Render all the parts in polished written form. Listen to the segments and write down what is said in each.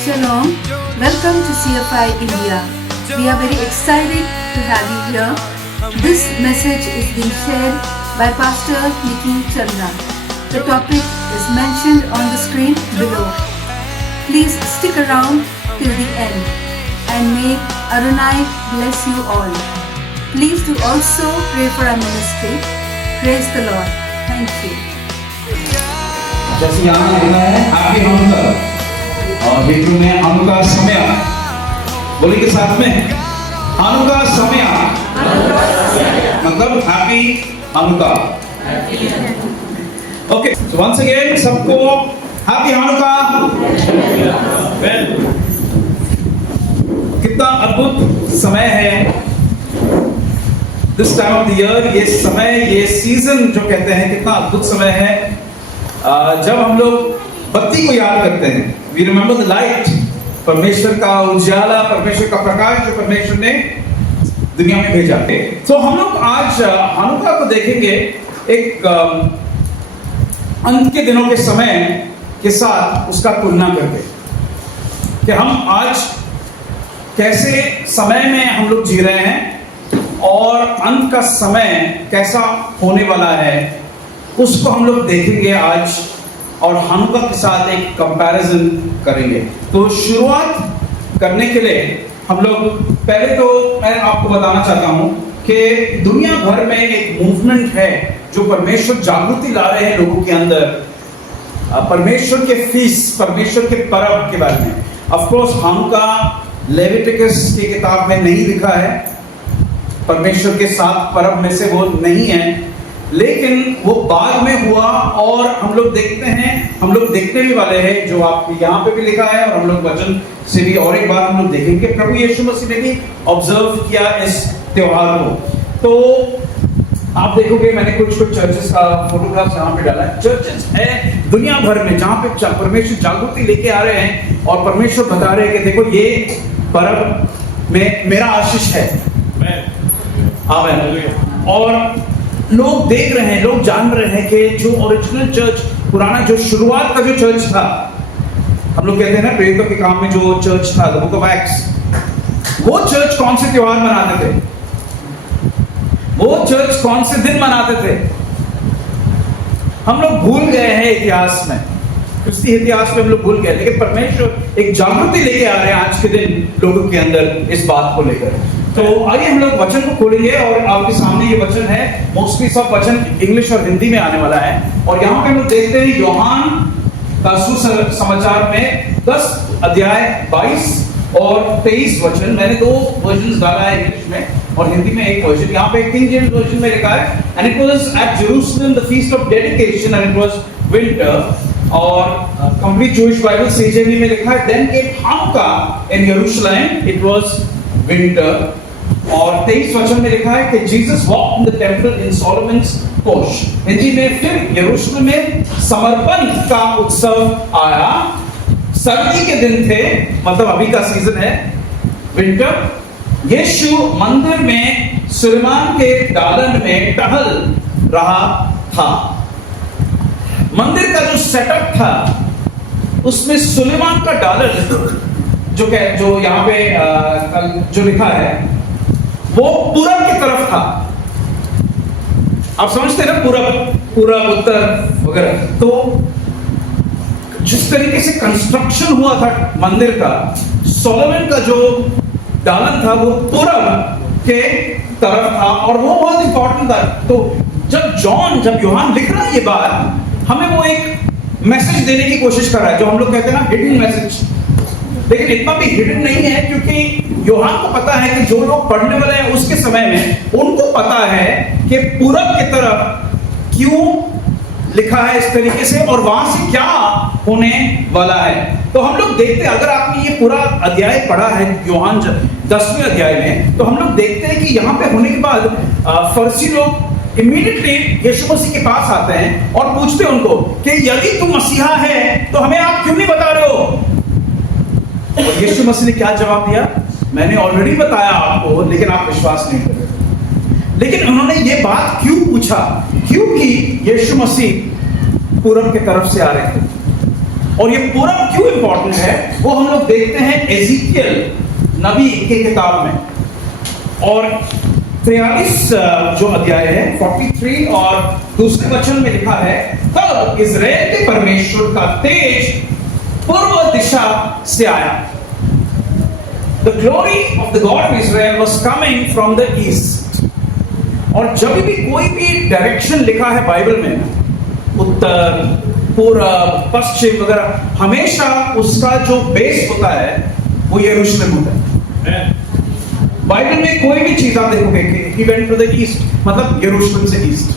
Shalom, welcome to CFI India. We are very excited to have you here. This message is being shared by Pastor Nikhil Chandra. The topic is mentioned on the screen below. Please stick around till the end and may Adonai bless you all. Please do also pray for our ministry. Praise the Lord. Thank you. जैसे यहाँ लिखा है happy हानुका और Hebrew में Hanukkah समय बोलिए के साथ में हानुका समय मतलब happy Hanukkah. Okay so once again सबको हैप्पी हानुका। कितना अद्भुत समय है this time of the year. ये समय ये सीजन जो कहते हैं कितना अद्भुत समय है जब हम लोग बत्ती को याद करते हैं। वी रिमेंबर द लाइट, परमेश्वर का उजाला, परमेश्वर का प्रकाश जो परमेश्वर ने दुनिया में भेजा। तो हम लोग आज हानुका को देखेंगे एक अंत के दिनों के समय के साथ उसका तुलना करके कि हम आज कैसे समय में हम लोग जी रहे हैं और अंत का समय कैसा होने वाला है उसको हम लोग देखेंगे आज और हानुका के साथ एक कंपैरिजन करेंगे। तो शुरुआत करने के लिए हम लोग पहले तो मैं आपको बताना चाहता हूं कि दुनिया भर में एक मूवमेंट है जो परमेश्वर जागृति ला रहे हैं लोगों के अंदर परमेश्वर के फीस्ट, परमेश्वर के पर्व के बारे में। ऑफ कोर्स हानुका लेविटिकस की किताब में नहीं लिखा है, परमेश्वर के 7 पर्व में से वो नहीं है, लेकिन वो बाद में हुआ और हम लोग देखते हैं, हम लोग देखने भी वाले हैं जो आप यहाँ पे भी लिखा है और हम लोग वचन से भी और एक बार हम लोग देखेंगे। प्रभु यीशु मसीह ने भी ऑब्जर्व किया इस त्योहार को। तो आप देखोगे मैंने कुछ चर्चेस का फोटोग्राफ यहाँ पे डाला है। चर्चेस है दुनिया भर में जहाँ पे परमेश्वर जागृति लेके आ रहे हैं और परमेश्वर बता रहे हैं कि देखो ये पर्व में मेरा आशीष है। आमीन। और लोग देख रहे हैं, लोग जान रहे हैं कि जो ओरिजिनल चर्च, पुराना जो शुरुआत का जो चर्च था, हम लोग कहते हैं ना प्रेरितों के काम में जो चर्च था, द बुक ऑफ एक्ट्स, वो चर्च कौन से त्योहार मनाते थे, वो चर्च कौन से दिन मनाते थे, हम लोग भूल गए हैं इतिहास में, क्रिस्ती इतिहास में हम लोग भूल गए। लेकिन परमेश्वर एक जागृति लेके आ रहे हैं आज के दिन लोगों के अंदर इस बात को लेकर। तो आइए हम लोग वचन को खोलेंगे और आपके सामने ये वचन है। मोस्टली सब वचन इंग्लिश और हिंदी में आने वाला है और यहाँ पे हम लोग देखते हैं यूहान का सुसमाचार में 10 अध्याय 22 और 23 वचन। मैंने 2 वर्जन डाला है इंग्लिश में और हिंदी में एक वर्जन। यहाँ पे किंग जेम्स वर्जन में लिखा है and it was at Jerusalem the feast of dedication and it was winter. और कंप्लीट जूइश बाइबल सीजेबी में लिखा है देन केम हानुका इन यरूशलेम, इट वाज विंटर। और 23 वचन में लिखा है कि Jesus walked in the temple in Solomon's porch. Hindi में फिर यरूशलेम में समर्पण का उत्सव आया। सर्दी के दिन थे, मतलब अभी का सीजन है विंटर। यीशु मंदिर में सुलेमान के गार्डन में टहल रहा था। मंदिर का जो सेटअप था उसमें सुलेमान का डालन जो यहाँ पे जो लिखा है वो पूरब की तरफ था। आप समझते हैं ना, पूरब उत्तर वगैरह। तो जिस तरीके से कंस्ट्रक्शन हुआ था मंदिर का, सोलोमन का जो डालन था वो पूरब के तरफ था और वो बहुत इंपॉर्टेंट था। तो जब यूहान लिख रहा है ये बात, हमें वो एक मैसेज देने की कोशिश कर रहा है जो हम लोग कहते हैं ना हिडन मैसेज। लेकिन इतना भी हिडन नहीं है क्योंकि यूहान को पता है कि जो लोग पढ़ने वाले हैं उसके समय में उनको पता है कि पूरब की तरफ क्यों लिखा है इस तरीके से और वहां से क्या होने वाला है। तो हम लोग देखते हैं, अगर आपने ये पूरा अध्याय पढ़ा है यूहान 10वें अध्याय में, तो हम लोग देखते हैं कि यहाँ पे होने के बाद फरीसी लोग इमीडिएटली यीशु मसीह के पास आते हैं और पूछते हैं उनको कि यदि तुम मसीहा है तो हमें आप क्यों नहीं बता रहे हो। और यीशु मसीह ने क्या जवाब दिया, मैंने ऑलरेडी बताया आपको लेकिन आप विश्वास नहीं कर रहे। लेकिन उन्होंने ये बात क्यों पूछा, क्योंकि यीशु मसीह पूरब की तरफ से आ रहे थे और ये पूरब क्यों इंपॉर्टेंट है वो हम लोग देखते हैं एजिकियल नबी की किताब में। और 43 जो अध्याय है 43 और दूसरे वचन में लिखा है, तब इज़राइल के परमेश्वर का तेज पूर्व दिशा से आया। The glory of the God of Israel was coming from the east. और जब भी कोई भी डायरेक्शन लिखा है बाइबल में, उत्तर, पूरब, पश्चिम वगैरह, हमेशा उसका जो बेस होता है वो यरूशलेम होता है। बाइबल में कोई भी चीज आप देखोगे कि he went to the east, मतलब यरूशलेम से ईस्ट।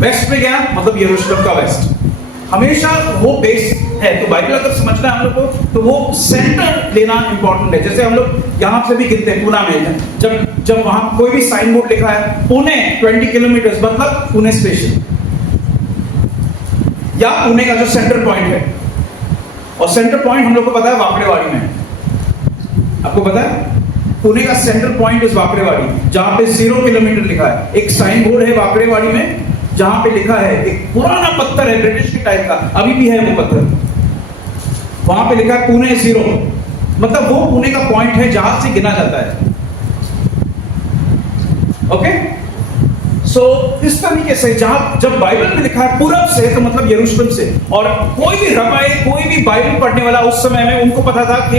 वेस्ट में गया मतलब यरूशलेम का वेस्ट। हमेशा वो बेस है। तो बाइबल अगर समझना है हम लोग को तो वो सेंटर लेना इंपॉर्टेंट है। जैसे हम लोग यहाँ से भी गिनते हैं पुणे में, जब वहां कोई भी साइन बोर्ड लिखा है पुणे 20 किलोमीटर मतलब पुणे स्टेशन या पुणे का जो सेंटर पॉइंट है। और सेंटर पॉइंट हम लोग को पता है वाकड़ेवाड़ी में। आपको पता है पुणे का सेंटर पॉइंट इज वाकड़ेवाड़ी, जहां पे 0 किलोमीटर लिखा है। एक साइन बोर्ड है वाकड़ेवाड़ी में जहां पे लिखा है, एक पुराना पत्थर है ब्रिटिश के टाइप का, अभी भी है वो पत्थर, वहां पे लिखा है पुणे 0, मतलब वो पुणे का पॉइंट है जहां से गिना जाता है। ओके, सो इस तरीके से जब बाइबल में लिखा है पूरब से तो मतलब यरूशलेम से। और कोई भी रबाई, कोई भी बाइबल पढ़ने वाला उस समय में उनको पता था कि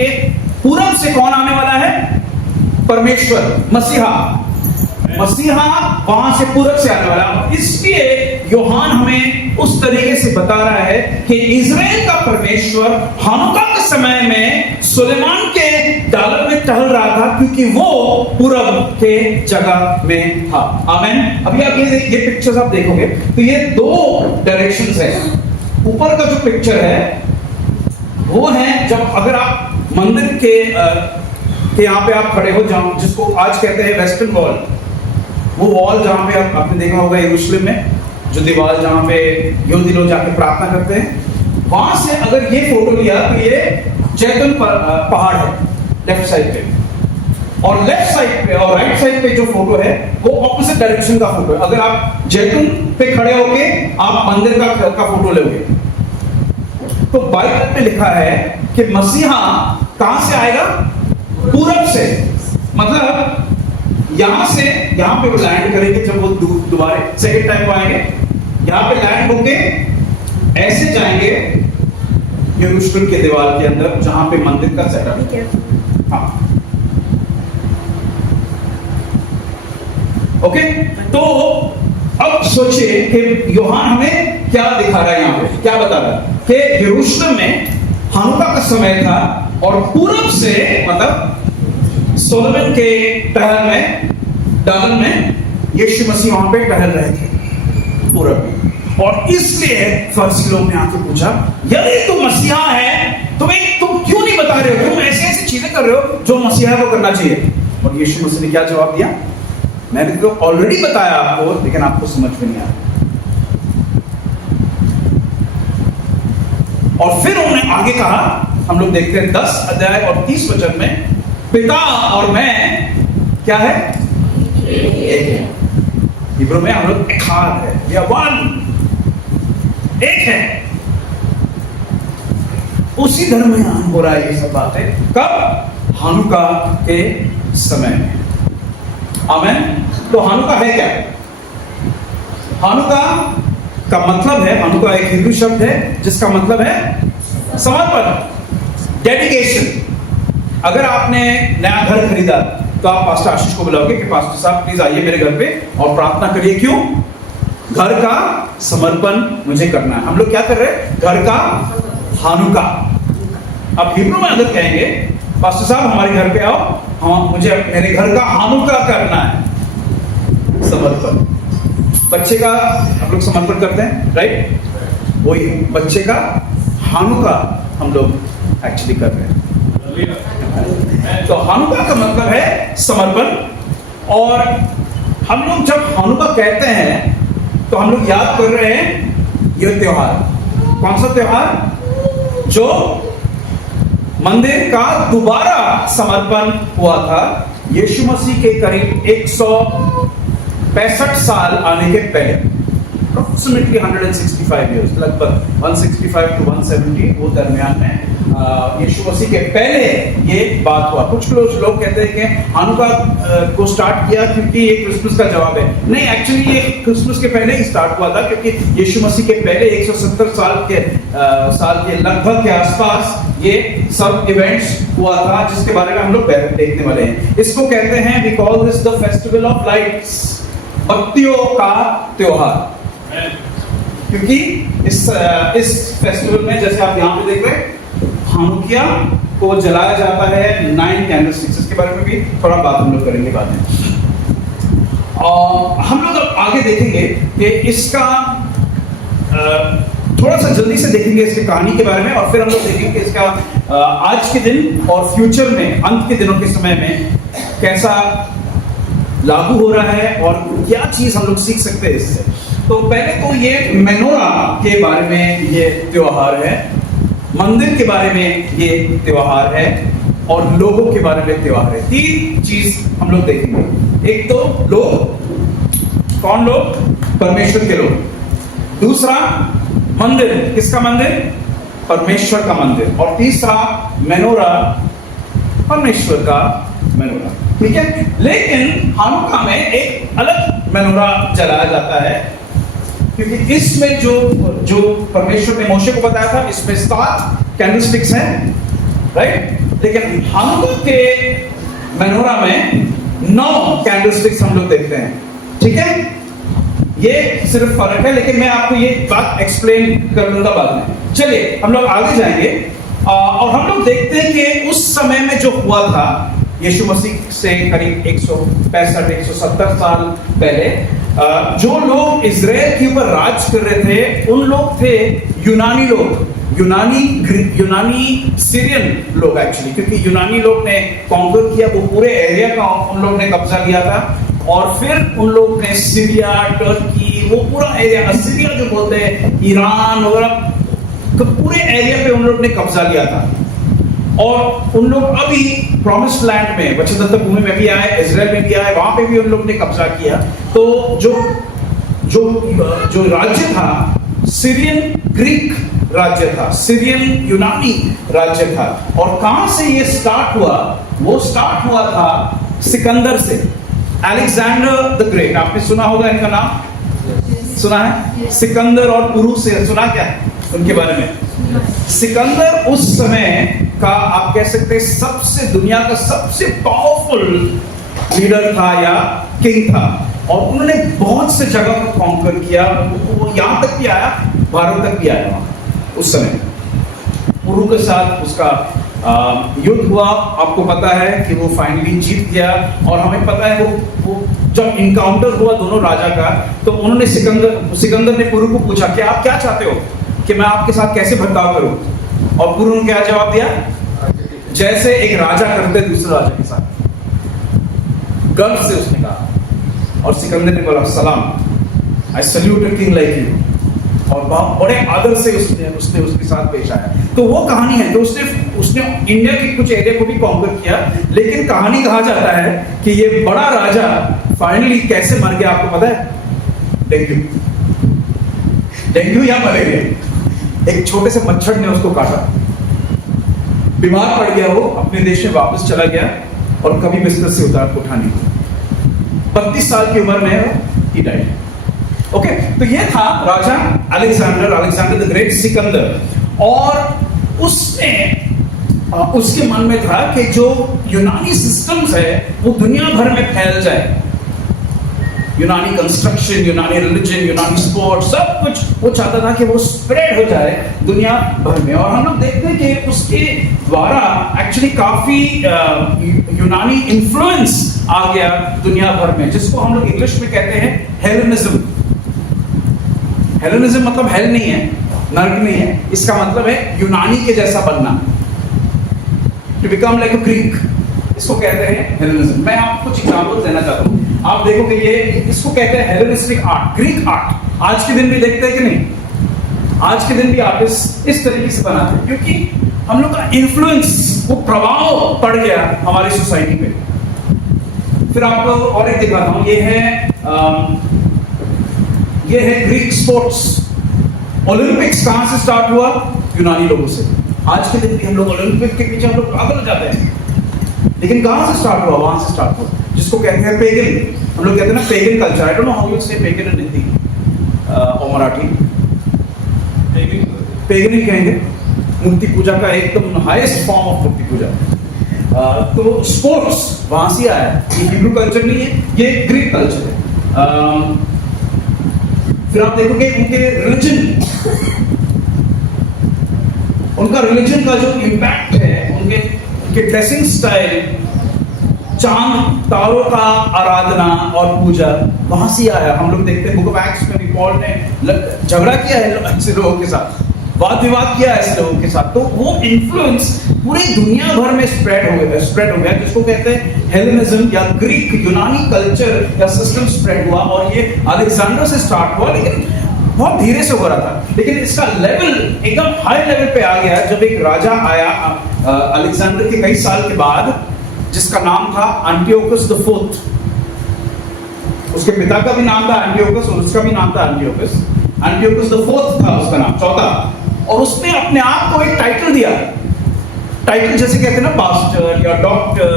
पूरब से कौन आने वाला है, परमेश्वर, मसीहा वहां से पूरब से आने वाला। इसलिए यूहान हमें उस तरीके से बता रहा है कि इज़राइल का परमेश्वर हानुका के समय में सुलेमान के डालन में टहल रहा था, क्योंकि वो पूरब के जगह में था। आमीन। अभी आप ये पिक्चर्स आप देखोगे तो ये 2 डायरेक्शंस है। ऊपर का जो पिक्चर है वो है जब अगर आप मंदिर के यहाँ पे आप खड़े हो, जहां जिसको आज कहते हैं वेस्टर्न वॉल, वो वॉल जहां पे आपने देखा होगा यरूशलेम में, जो दीवार जहां पे यहूदी लोग जाके प्रार्थना करते हैं, वहां से अगर ये फोटो लिया तो ये जैतून पहाड़ है लेफ्ट साइड पे, और लेफ्ट साइड पे और राइट साइड पे जो फोटो है वो ऑपोजिट डायरेक्शन का फोटो है। अगर आप जैतून पे खड़े होके आप मंदिर का फोटो लोगे तो बाइबल में लिखा है कि मसीहा कहां से आएगा, पूरब से। मतलब यहां पे वो लैंड करेंगे, जब वो दोबारा सेकंड टाइम को आएंगे, यहां पे लैंड होके ऐसे जाएंगे यरूशलेम के दीवार के अंदर जहां पे मंदिर का सेटअप है। हाँ, ओके। तो अब सोचिए कि यूहान हमें क्या दिखा रहा है, यहां पे क्या बता रहा है कि यरूशलेम में हानुका का समय था और पूरब से मतलब सोलोमन के डालन में यीशु मसीह वहां पे टहल रहे थे पूरब में। और इसलिए फरीसी लोग ने आके पूछा, यदि तुम मसीहा है तुम क्यों नहीं बता रहे हो, तुम ऐसी चीजें कर रहे हो जो मसीहा को करना चाहिए। और यीशु मसीह ने क्या जवाब दिया, मैंने तो ऑलरेडी बताया आपको, लेकिन आपको समझ में नहीं आया। और फिर उन्होंने आगे कहा, हम लोग देखते हैं 10 अध्याय और 30 वचन में, पिता और मैं क्या है, एक है। हिब्रू में हम लोग एखाद है, या वन, एक है। उसी दरमियान हो रहा है ये सब बातें, कब, हानुका के समय में। आमीन। तो हानुका है क्या, हानुका का मतलब है, हानुका एक हिब्रू शब्द है जिसका मतलब है समर्पण, डेडिकेशन। अगर आपने नया घर खरीदा तो आप पास्टर आशीष को बुलाओगे कि पास्टर साहब प्लीज आइए मेरे घर पे और प्रार्थना करिए। क्यों, घर का समर्पण मुझे करना है। हम लोग क्या कर रहे हैं, घर का हानुका। अब हिब्रू में अगर कहेंगे पास्टर साहब हमारे घर पे आओ, हाँ मुझे मेरे घर का हानुका करना है, समर्पण। बच्चे का हम लोग समर्पण करते हैं, राइट, वही बच्चे का हानुका हम लोग एक्चुअली कर रहे हैं। तो हानुका का मतलब है समर्पण। और हम लोग जब हानुका कहते हैं तो हम लोग याद कर रहे हैं यह त्योहार। कौन सा त्योहार, जो मंदिर का दोबारा समर्पण हुआ था यीशु मसीह के करीब 165 साल आने के पहले। अप्रोक्सीमेटली 165 ईयर्स, लगभग 165 to 170, वो दरमियान में यीशु मसीह के पहले ये बात हुआ। कुछ लोग कहते हैं कि हानुका को स्टार्ट किया क्योंकि ये क्रिसमस का जवाब है। नहीं, एक्चुअली ये क्रिसमस के पहले ही स्टार्ट हुआ था, क्योंकि यीशु मसीह के पहले 170 साल के लगभग के आसपास ये सब इवेंट्स हुआ था, जिसके बारे में हम लोग देखने वाले हैं। इसको कहते हैं, we call this the festival of lights, बत्तियों का त्योहार। क्योंकि इस फेस्टिवल में, जैसे आप यहाँ पे देख रहे हैं, हानुकिया को जलाया जाता है 9 कैंडलस्टिक्स। इसके बारे में भी थोड़ा बात हम लोग करेंगे बाद में। और हम लोग अब आगे देखेंगे कि इसका थोड़ा सा जल्दी से देखेंगे इसकी कहानी के बारे में, और फिर हम लोग देखेंगे इसका आज के दिन और फ्यूचर में, अंत के दिनों के समय में कैसा लागू हो रहा है और क्या चीज हम लोग सीख सकते हैं इससे। तो पहले तो ये मेनोरा के बारे में ये त्योहार है, मंदिर के बारे में ये त्योहार है, और लोगों के बारे में त्योहार है। 3 चीज हम लोग देखेंगे। एक तो लोग, कौन लोग? परमेश्वर के लोग। दूसरा मंदिर, किसका मंदिर? परमेश्वर का मंदिर। और तीसरा मेनोरा, परमेश्वर का मेनोरा। ठीक है, लेकिन हानुका में एक अलग मेनोरा जलाया जाता है, क्योंकि इसमें जो परमेश्वर ने मोशे को बताया था, इसमें 7 कैंडलस्टिक्स हैं, राइट? लेकिन हानुका के मेनोरा में 9 कैंडलस्टिक्स हम लोग देखते हैं। ठीक है, ये सिर्फ फर्क है, लेकिन मैं आपको ये बात एक्सप्लेन कर लूंगा बाद में। चलिए हम लोग आगे जाएंगे, और हम लोग देखते हैं कि उस समय में जो हुआ था, यीशु मसीह से करीब 165-170 साल पहले, जो लोग इजराइल के ऊपर राज कर रहे थे, उन लोग थे यूनानी लोग, यूनानी सीरियन लोग एक्चुअली, क्योंकि यूनानी लोग ने कॉन्कर किया, वो पूरे एरिया का उन लोग ने कब्जा लिया था, और फिर उन लोग ने सीरिया, टर्की, वो पूरा एरिया, असीरिया जो बोलते हैं, ईरान वगैरह, तो पूरे एरिया पे उन लोग ने कब्जा लिया था। और उन लोग अभी प्रॉमिस्ड लैंड में, वचनदत्त भूमि में भी आए, इजराइल में भी आए, वहां पे भी उन लोग ने कब्जा किया। तो जो राज्य था, सीरियन ग्रीक राज्य था, सीरियन यूनानी राज्य था। और कहां से ये स्टार्ट हुआ? वो स्टार्ट हुआ था सिकंदर से, अलेक्जेंडर द ग्रेट। आपने सुना होगा इनका नाम, सुना है? सिकंदर और पुरु से सुना क्या उनके बारे में? सिकंदर उस समय का, आप कह सकते हैं, सबसे दुनिया का सबसे पावरफुल लीडर था या किंग था, और उन्होंने बहुत से जगह को कॉन्कर किया। वो यहां तक भी आया, भारत तक भी आया उस समय। पुरु के साथ उसका युद्ध हुआ, आपको पता है कि वो फाइनली जीत गया। और हमें पता है वो जब इनकाउंटर हुआ दोनों राजा का, तो उन्होंने सिकंदर ने पुरु को पूछा कि आप क्या चाहते हो कि मैं आपके साथ कैसे बर्ताव करूं? और पुरु ने क्या जवाब दिया? जैसे एक राजा करते दूसरे राजा के साथ, गर्व से उसने कहा। और सिकंदर ने बोला, सलाम, I salute a king like you, और बड़े आदर से उसने उसके साथ पेश आया। तो वो कहानी है। तो उसने इंडिया के कुछ एरिया को भी कॉन्कर किया, लेकिन कहानी कहा जाता है कि ये बड़ा राजा फाइनली कैसे मर गया, आपको पता है? डेंगू या मलेरिया, एक छोटे से मच्छर ने उसको काटा, बीमार पड़ गया, वो अपने देश में वापस चला गया, और कभी बिस्तर से उठा नहीं। 32 साल की उम्र में ही डाइड। ओके, तो ये था राजा अलेक्जेंडर द ग्रेट, सिकंदर। और उसके मन में था कि जो यूनानी सिस्टम्स है वो दुनिया भर में फैल जाए। यूनानी कंस्ट्रक्शन, यूनानी रिलीजन, यूनानी स्पोर्ट, सब कुछ वो चाहता था कि वो स्प्रेड हो जाए दुनिया भर में। और हम लोग देखते हैं कि उसके द्वारा एक्चुअली काफी यूनानी इन्फ्लुएंस आ गया दुनिया भर में, जिसको हम लोग इंग्लिश में कहते हैं हेलेनिज्म। हेलेनिज्म मतलब हेल नहीं है, नर्क नहीं है, इसका मतलब है यूनानी के जैसा बनना, to become like a Greek, इसको कहते हैं हेलेनिज्म। मैं आपको कुछ एग्जांपल देना चाहता हूँ, आप देखोगे ये इसको कहते हैं हेलेनिस्टिक आर्ट, ग्रीक आर्ट। आज के दिन भी देखते हैं कि नहीं? आज के दिन भी आर्टिस्ट इस तरीके से बनाते हैं, क्योंकि हम लोग का इन्फ्लुएंस, वो प्रभाव पड़ गया हमारी सोसाइटी पे। फिर आपको और एक दिखाता हूँ, ये है ये है ग्रीक स्पोर्ट्स। ओलंपिक्स कहां से स्टार्ट हुआ? यूनानी लोगों से। आज के दिन भी हम लोग ओलंपिक के पीछे हम लोग पागल हो जाते हैं, लेकिन कहां से स्टार्ट हुआ? वहां से स्टार्ट हुआ, जिसको कहते हैं पेगन। हम लोग कहते हैं ना pagan culture. I don't know how you से पेगन इन हिंदी और मराठी। पेगन ही कहेंगे। मूर्ति पूजा का एकदम हाईएस्ट फॉर्म ऑफ मूर्ति पूजा। तो स्पोर्ट्स वहां से आया। ये हिब्रू कल्चर नहीं है, ये ग्रीक कल्चर है। फिर आप देखोगे उनके रिलीजन का जो इम्पैक्ट है, उनके ड्रेसिंग स्टाइल, चांद तारों का आराधना और पूजा वहां से आया। हम लोग देखते हैं बुक ऑफ एक्ट्स में पॉल ने झगड़ा किया है ऐसे लोगों के साथ, वाद विवाद किया है ऐसे लोगों के साथ। तो वो इन्फ्लुएंस पूरी दुनिया भर में स्प्रेड हो गया, जिसको कहते हैं हेलेनिज्म या ग्रीक यूनानी कल्चर या सिस्टम स्प्रेड हुआ। और ये अलेक्जेंडर से स्टार्ट हुआ, लेकिन बहुत धीरे से हो रहा था। लेकिन इसका लेवल एकदम हाई लेवल पे आ गया जब एक राजा आया अलेक्जेंडर के कई साल के बाद, जिसका नाम था एंटियोकस द फोर्थ। उसके पिता का भी नाम था एंटियोकस और उसका भी नाम था एंटियोकस। एंटियोकस द फोर्थ था उसका नाम, चौथा। और उसने अपने आप को एक टाइटल दिया। टाइटल जैसे कहते हैं ना पास्टर या डॉक्टर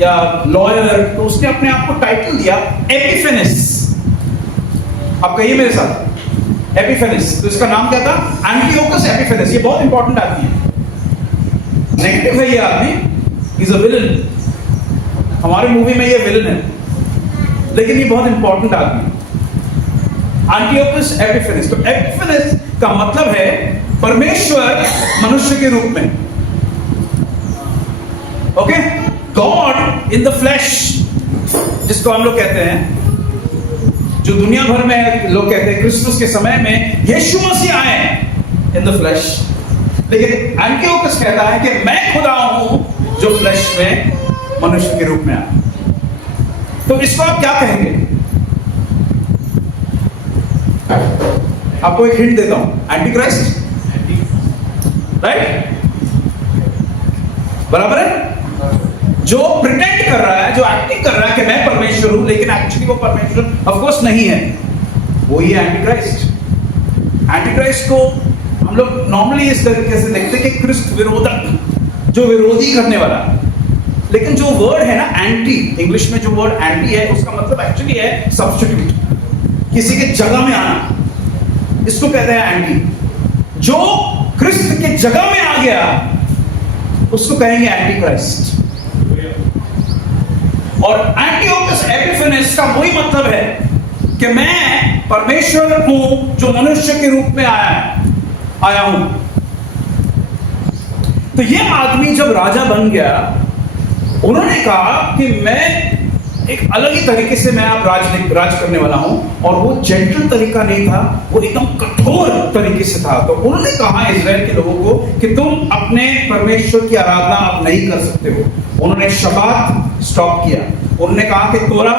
या लॉयर, तो उसने अपने आप को टाइटल दिया एपिफेनिस। आप कहिए मेरे साथ, एपिफेनिस। तो इसका नाम क्या था? एंटियोकस एपिफेनिस। ये बहुत इंपॉर्टेंट आदमी है, नेगेटिव है ये आदमी, इज अ विलन। हमारे मूवी में ये विलन है, लेकिन ये बहुत इंपॉर्टेंट आदमी है, एंटियोकस एपिफेनिस। तो एपिफेनिस का मतलब है परमेश्वर मनुष्य के रूप में। Okay, God in the flash, जिसको हम लोग कहते हैं, जो दुनिया भर में लोग कहते हैं क्रिसमस के समय में यीशु मसीह आए इन द फ्लैश। लेकिन एंटियोकस कहता है कि मैं खुदा हूं जो फ्लैश में मनुष्य के रूप में आया। तो इसको आप क्या कहेंगे? आपको एक हिंट देता हूं, एंटी क्राइस्ट, राइट? बराबर है? जो प्रिटेंड कर रहा है, जो एक्टिंग कर रहा है कि मैं परमेश्वर हूं, लेकिन एक्चुअली वो परमेश्वर ऑफ कोर्स नहीं है, वो ही एंटी क्राइस्ट। एंटी क्राइस्ट को हम लोग नॉर्मली इस तरीके से देखते हैं कि क्रिस्त विरोधक, जो विरोधी करने वाला। लेकिन जो वर्ड है ना एंटी, इंग्लिश में जो वर्ड एंटी है, उसका मतलब एक्चुअली है सब्स्टिट्यूट, किसी के जगह में आना। इसको कहते हैं एंटी। जो क्रिस्त के जगह में आ गया उसको कहेंगे एंटी क्राइस्ट। और एंटियोकस एपिफेनिस का वही मतलब है कि मैं परमेश्वर हूं जो मनुष्य के रूप में आया हूं। तो ये आदमी जब राजा बन गया, उन्होंने कहा कि मैं एक अलग ही तरीके से मैं आप राज करने वाला हूं। और वो जेंटल तरीका नहीं था, वो एकदम कठोर तरीके से था। तो उन्होंने कहा इजराइल के लोगों को कि तुम अपने परमेश्वर की आराधना अब नहीं कर सकते हो। उन्होंने शबात स्टॉप किया। उन्होंने कहा कि तोरा,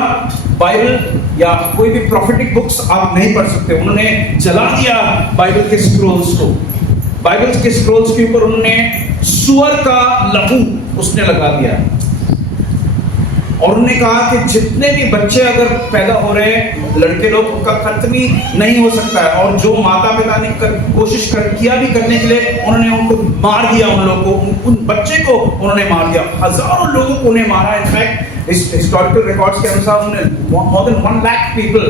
बाइबल या कोई भी प्रोफेटिक बुक्स आप नहीं पढ़ सकते। उन्होंने जला दिया बाइबल के स्क्रोल्स को। बाइबल के स्क्रोल्स के ऊपर उन्होंने सुअर का लहू उसने लगा दिया। और उन्होंने कहा कि जितने भी बच्चे अगर पैदा हो रहे हैं लड़के लोग, उनका खत्म नहीं हो सकता है। और जो माता पिता ने कोशिश किया भी करने के लिए, उन्होंने उनको मार दिया। उन लोगों को, उन बच्चे को उन्होंने मार दिया। हजारों लोगों को उन्हें मारा। इनफैक्ट इस हिस्टोरिकल रिकॉर्ड्स के अनुसार उन्होंने मोर देन 1 लाख पीपल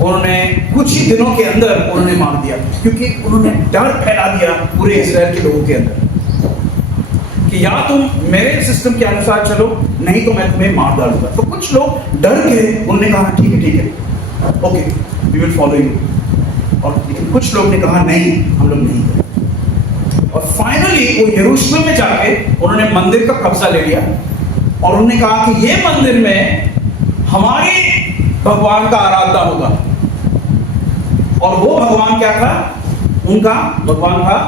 उन्होंने कुछ ही दिनों के अंदर उन्होंने मार दिया, क्योंकि उन्होंने डर फैला दिया पूरे इजराइल के लोगों के अंदर कि या तुम मेरे सिस्टम के अनुसार चलो, नहीं तो मैं तुम्हें मार डालूंगा। तो कुछ लोग डर गए, उन्होंने कहा ठीक है, okay, we will follow you. और लेकिन कुछ लोग ने कहा नहीं, हम लोग नहीं करेंगे। और फाइनली वो यरूशलेम में जाके उन्होंने मंदिर का कब्जा ले लिया। और उन्होंने कहा कि ये मंदिर में हमारे भगवान का आराधना होगा। और वो भगवान क्या था? उनका भगवान था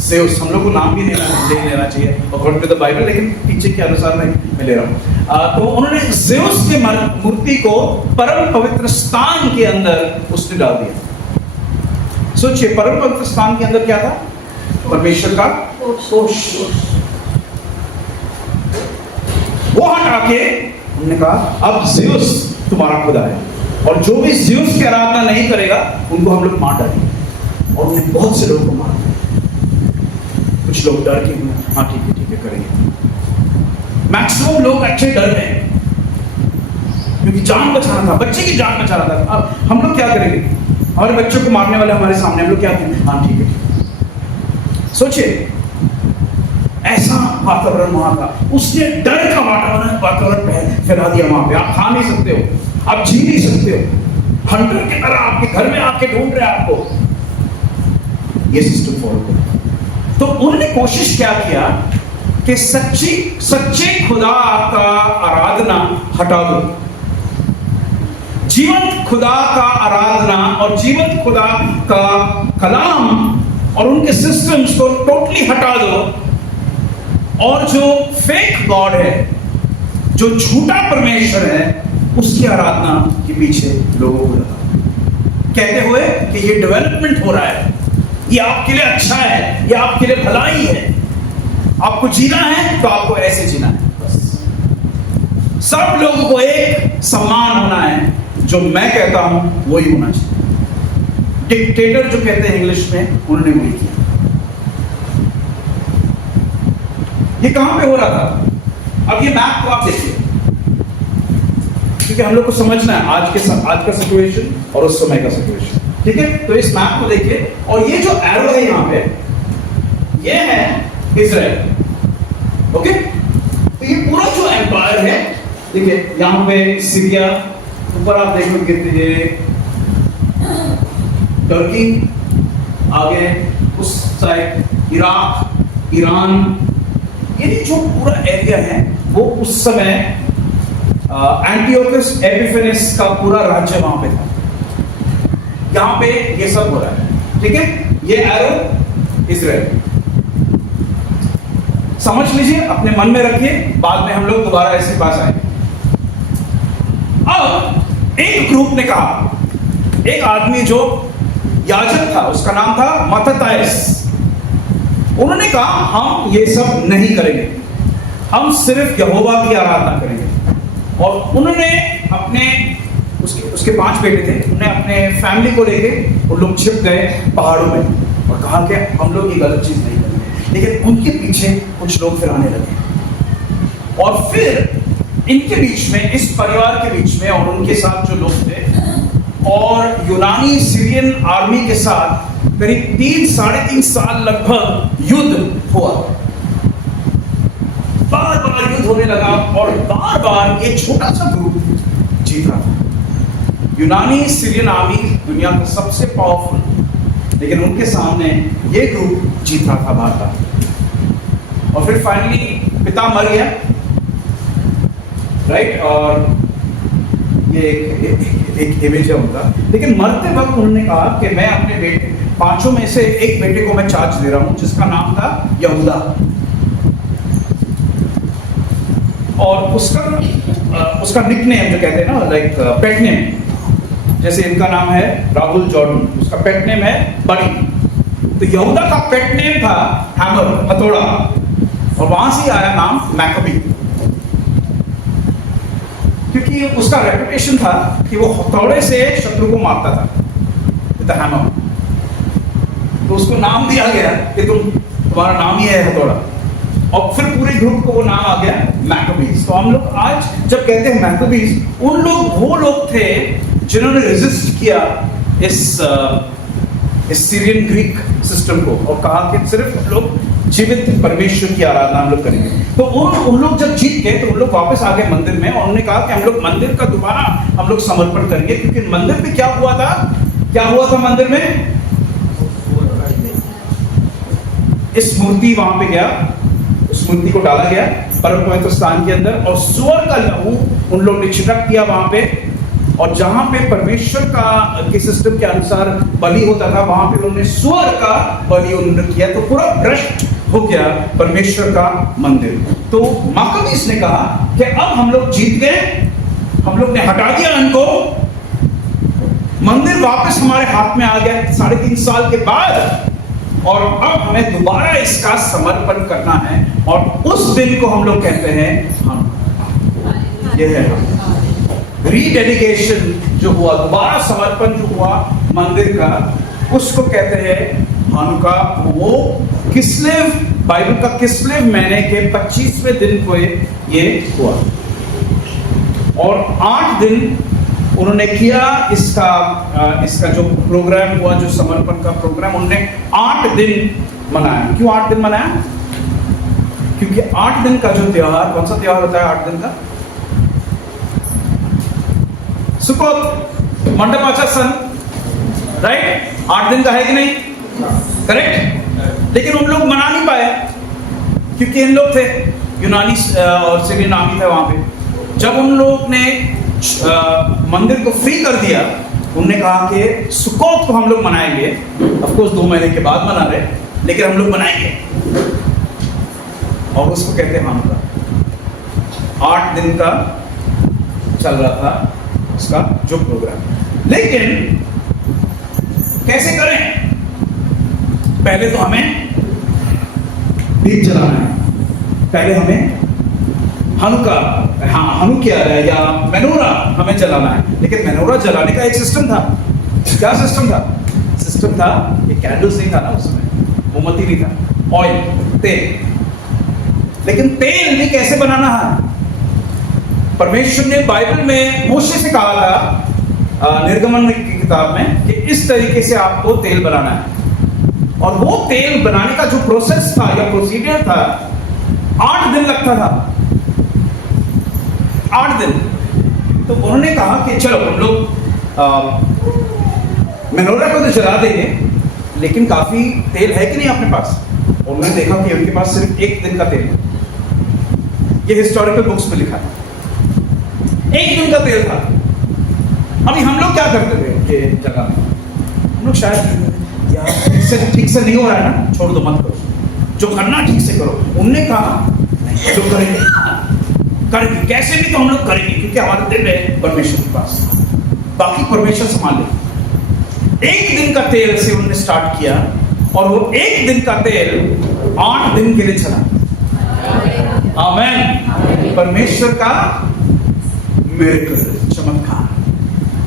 ज़ेउस। हम लोग को नाम भी ले लेना चाहिए अकॉर्डिंग टू द बाइबल, लेकिन पीछे के अनुसार मैं ले रहा हूँ। तो उन्होंने ज़ेउस के मूर्ति को परम पवित्र स्थान के अंदर उसने डाल दिया। सोचिए, परम पवित्र स्थान के अंदर क्या था? परमेश्वर का कोष। वो हटा के उन्होंने कहा अब ज़ेउस तुम्हारा खुदा है। और जो भी ज़्यूस की आराधना नहीं करेगा उनको हम लोग मार डालेंगे। और उन्हें बहुत से लोगों को मार दिया। कुछ लोग डर के हाँ ठीक है करेंगे। मैक्सिमम लोग अच्छे डर रहे हैं क्योंकि जान बचाना था, बच्चे की जान बचाना था। अब हम लोग क्या करेंगे? हमारे बच्चों को मारने वाले हमारे सामने, हम लोग क्या करेंगे? हाँ ठीक है। सोचिए ऐसा वातावरण वहां था, उसने डर का वातावरण फैला दिया वहां पे। आप खा नहीं सकते हो, आप जी नहीं सकते हो, हंटर की तरह आपके घर में आके ढूंढ रहे हैं आपको। ये सिस्टम फॉलो करो। तो उन्होंने कोशिश क्या किया कि सच्चे खुदा का आराधना हटा दो, जीवंत खुदा का आराधना और जीवंत खुदा का कलाम और उनके सिस्टम्स को टोटली हटा दो, और जो फेक गॉड है, जो झूठा परमेश्वर है, उसकी आराधना के पीछे लोगों को लगा, कहते हुए कि ये डेवलपमेंट हो रहा है, ये आपके लिए अच्छा है, ये आपके लिए भलाई है, आपको जीना है तो आपको ऐसे जीना है। बस सब लोगों को एक सम्मान होना है, जो मैं कहता हूं वही होना चाहिए। डिक्टेटर जो कहते हैं इंग्लिश में, उन्होंने वही किया। ये कहां पे हो रहा था? अब ये मैप को आप देखिए, क्योंकि हम लोग को समझना है आज का सिचुएशन और उस समय का सिचुएशन। ठीक है, तो इस मैप को देखिए, और ये जो एरो है यहां पे, ये है इजराइल। ओके, तो ये पूरा जो एम्पायर है, देखिए यहां पे सीरिया, ऊपर आप देखोगे ये टर्की, आगे उस साइड इराक, ईरान, ये जो पूरा एरिया है वो उस समय एंटियोकस एपिफेनेस का पूरा राज्य वहां पे था। यहां पे ये सब हो रहा है। ठीक है, ये एरो इजराइल, समझ लीजिए, अपने मन में रखिए, बाद में हम लोग दोबारा ऐसे पास आएंगे। अब एक ग्रुप ने कहा, एक आदमी जो याजक था, उसका नाम था मत्ताइस, उन्होंने कहा हम ये सब नहीं करेंगे, हम सिर्फ यहोवा की आराधना करेंगे। और उन्होंने अपने उसके 5 बेटे थे, उन्होंने अपने फैमिली को लेके उन लोग छिप गए पहाड़ों में और कहा कि हम लोग ये गलत चीज नहीं करेंगे। लेकिन उनके पीछे कुछ लोग फिर आने लगे, और फिर इनके बीच में, इस परिवार के बीच में और उनके साथ जो लोग थे, और यूनानी सीरियन आर्मी के साथ करीब 3-3.5 साल लगभग युद्ध हुआ। बार बार युद्ध होने लगा और बार बार ये छोटा सा ग्रुप जीत रहा था। यूनानी सीरियन आर्मी दुनिया का सबसे पावरफुल, लेकिन उनके सामने ये ग्रुप जीत रहा था बार बार। और फिर फाइनली पिता मर गया, राइट, और ये एक इमेज है उनका। लेकिन मरते वक्त उन्होंने कहा कि मैं अपने बेटे 5 में से एक बेटे को मैं चार्ज दे रहा हूं, जिसका नाम था यहूदा, और उसका निकनेम जो कहते हैं ना, लाइक पेट नेम, जैसे इनका नाम है राहुल जॉर्डन, उसका पेट नेम है बड़ी। तो यहूदा का पेट नेम था हैमर, हथौड़ा, और वहां से आया नाम मैकबी, क्योंकि उसका रेपुटेशन था कि वो हथौड़े से शत्रु को मारता था, द हैमर। तो उसको नाम दिया गया कि तुम्हारा नाम ही है हथौड़ा, और फिर पूरे ग्रुप को वो नाम आ गया मैकबीज। तो हम लोग आज जब कहते हैं मैकबीज, वो लोग थे जिन्होंने रेजिस्ट किया इस सीरियन ग्रीक सिस्टम को, और कहा कि सिर्फ हम लोग जीवित परमेश्वर की आराधना हम लोग करेंगे। तो उन लोग जब जीत गए तो उन लोग वापस आ गए मंदिर में, और उन्होंने कहा कि हम लोग मंदिर का दोबारा हम लोग समर्पण करेंगे, क्योंकि मंदिर में क्या हुआ था मंदिर में, इस मूर्ति वहां पे गया, उस मूर्ति को डाला गया परम पवित्र स्थान के अंदर, और सुअर का लहू उन लोग ने छिड़क दिया वहां पे, और जहां पे परमेश्वर के सिस्टम के अनुसार बलि होता था, वहां पे उन्होंने सुअर का बलि उन्होंने किया। तो पूरा भ्रष्ट हो गया परमेश्वर का मंदिर। तो मैकबीज ने कहा कि अब हम लोग जीत गए, हम लोग ने हटा दिया इनको, मंदिर वापस हमारे हाथ में आ गया 3.5 साल के बाद, और अब हमें दोबारा इसका समर्पण करना है, और उस दिन को हम लोग कहते हैं हम, ये है हम। रीडेडिकेशन जो हुआ, दोबारा समर्पण जो हुआ मंदिर का, उसको कहते हैं हानुका। वो किस्लेव, बाइबल का किस्लेव महीने के 25वें दिन को ये हुआ और 8 दिन उन्होंने किया इसका जो प्रोग्राम हुआ, जो समर्पण का प्रोग्राम, उन्होंने 8 दिन मनाया। क्यों 8 दिन मनाया? क्योंकि 8 दिन का जो त्योहार, कौन सा त्योहार होता है 8 दिन का? सुकोत, मंडपाचा सण, राइट? 8 दिन का है कि नहीं? करेक्ट। लेकिन उन लोग मना नहीं पाए क्योंकि इन लोग थे यूनानी और सीरियन आर्मी थे वहां पे। जब उन लोग ने मंदिर को फ्री कर दिया, उन्होंने कहा कि सुकोत को हम लोग मनाएंगे। ऑफ कोर्स 2 महीने के बाद मना रहे, लेकिन हम लोग मनाएंगे और उसको कहते हैं हानुका। 8 दिन का चल रहा था उसका जो प्रोग्राम। लेकिन कैसे करें? पहले तो हमें दीप जलाना है, पहले हमें हनुका, हनु क्या है या मेनोरा हमें जलाना है। लेकिन मेनोरा जलाने का एक सिस्टम था। क्या सिस्टम था? सिस्टम था, ये कैंडल्स नहीं था ना उस समय, मोमबत्ती नहीं था, ऑयल, तेल। लेकिन तेल भी कैसे बनाना है? परमेश्वर ने बाइबल में मोशे से कहा था निर्गमन की किताब में कि इस तरीके से आपको तेल बनाना है। और वो तेल बनाने का जो प्रोसेस था या प्रोसीजर था, 8 दिन लगता था। 8 दिन। तो उन्होंने कहा कि चलो हम लोग मेनोरा को तो जला देंगे, लेकिन काफी तेल है कि नहीं अपने पास? उन्होंने देखा कि उनके पास सिर्फ 1 दिन का तेल है। ये हिस्टोरिकल बुक्स में लिखा है, 1 दिन का तेल था। अभी हम लोग क्या करते थे कि जगह में हम लोग शायद यार ठीक से नहीं हो रहा है ना, छोड़ दो, मत करो, जो करना ठीक से करो। उन्होंने कहा नहीं, जो करेंगे कैसे भी तो हम लोग करेंगे, क्योंकि हमारा दिल है परमेश्वर के पास, बाकी परमेश्वर संभाल ले। 1 दिन का तेल से उन्होंने स्टार्ट किया और वो 1 दिन का तेल 8 दिन के लिए चला। आमेन। परमेश्वर का मिरेकल, चमत्कार।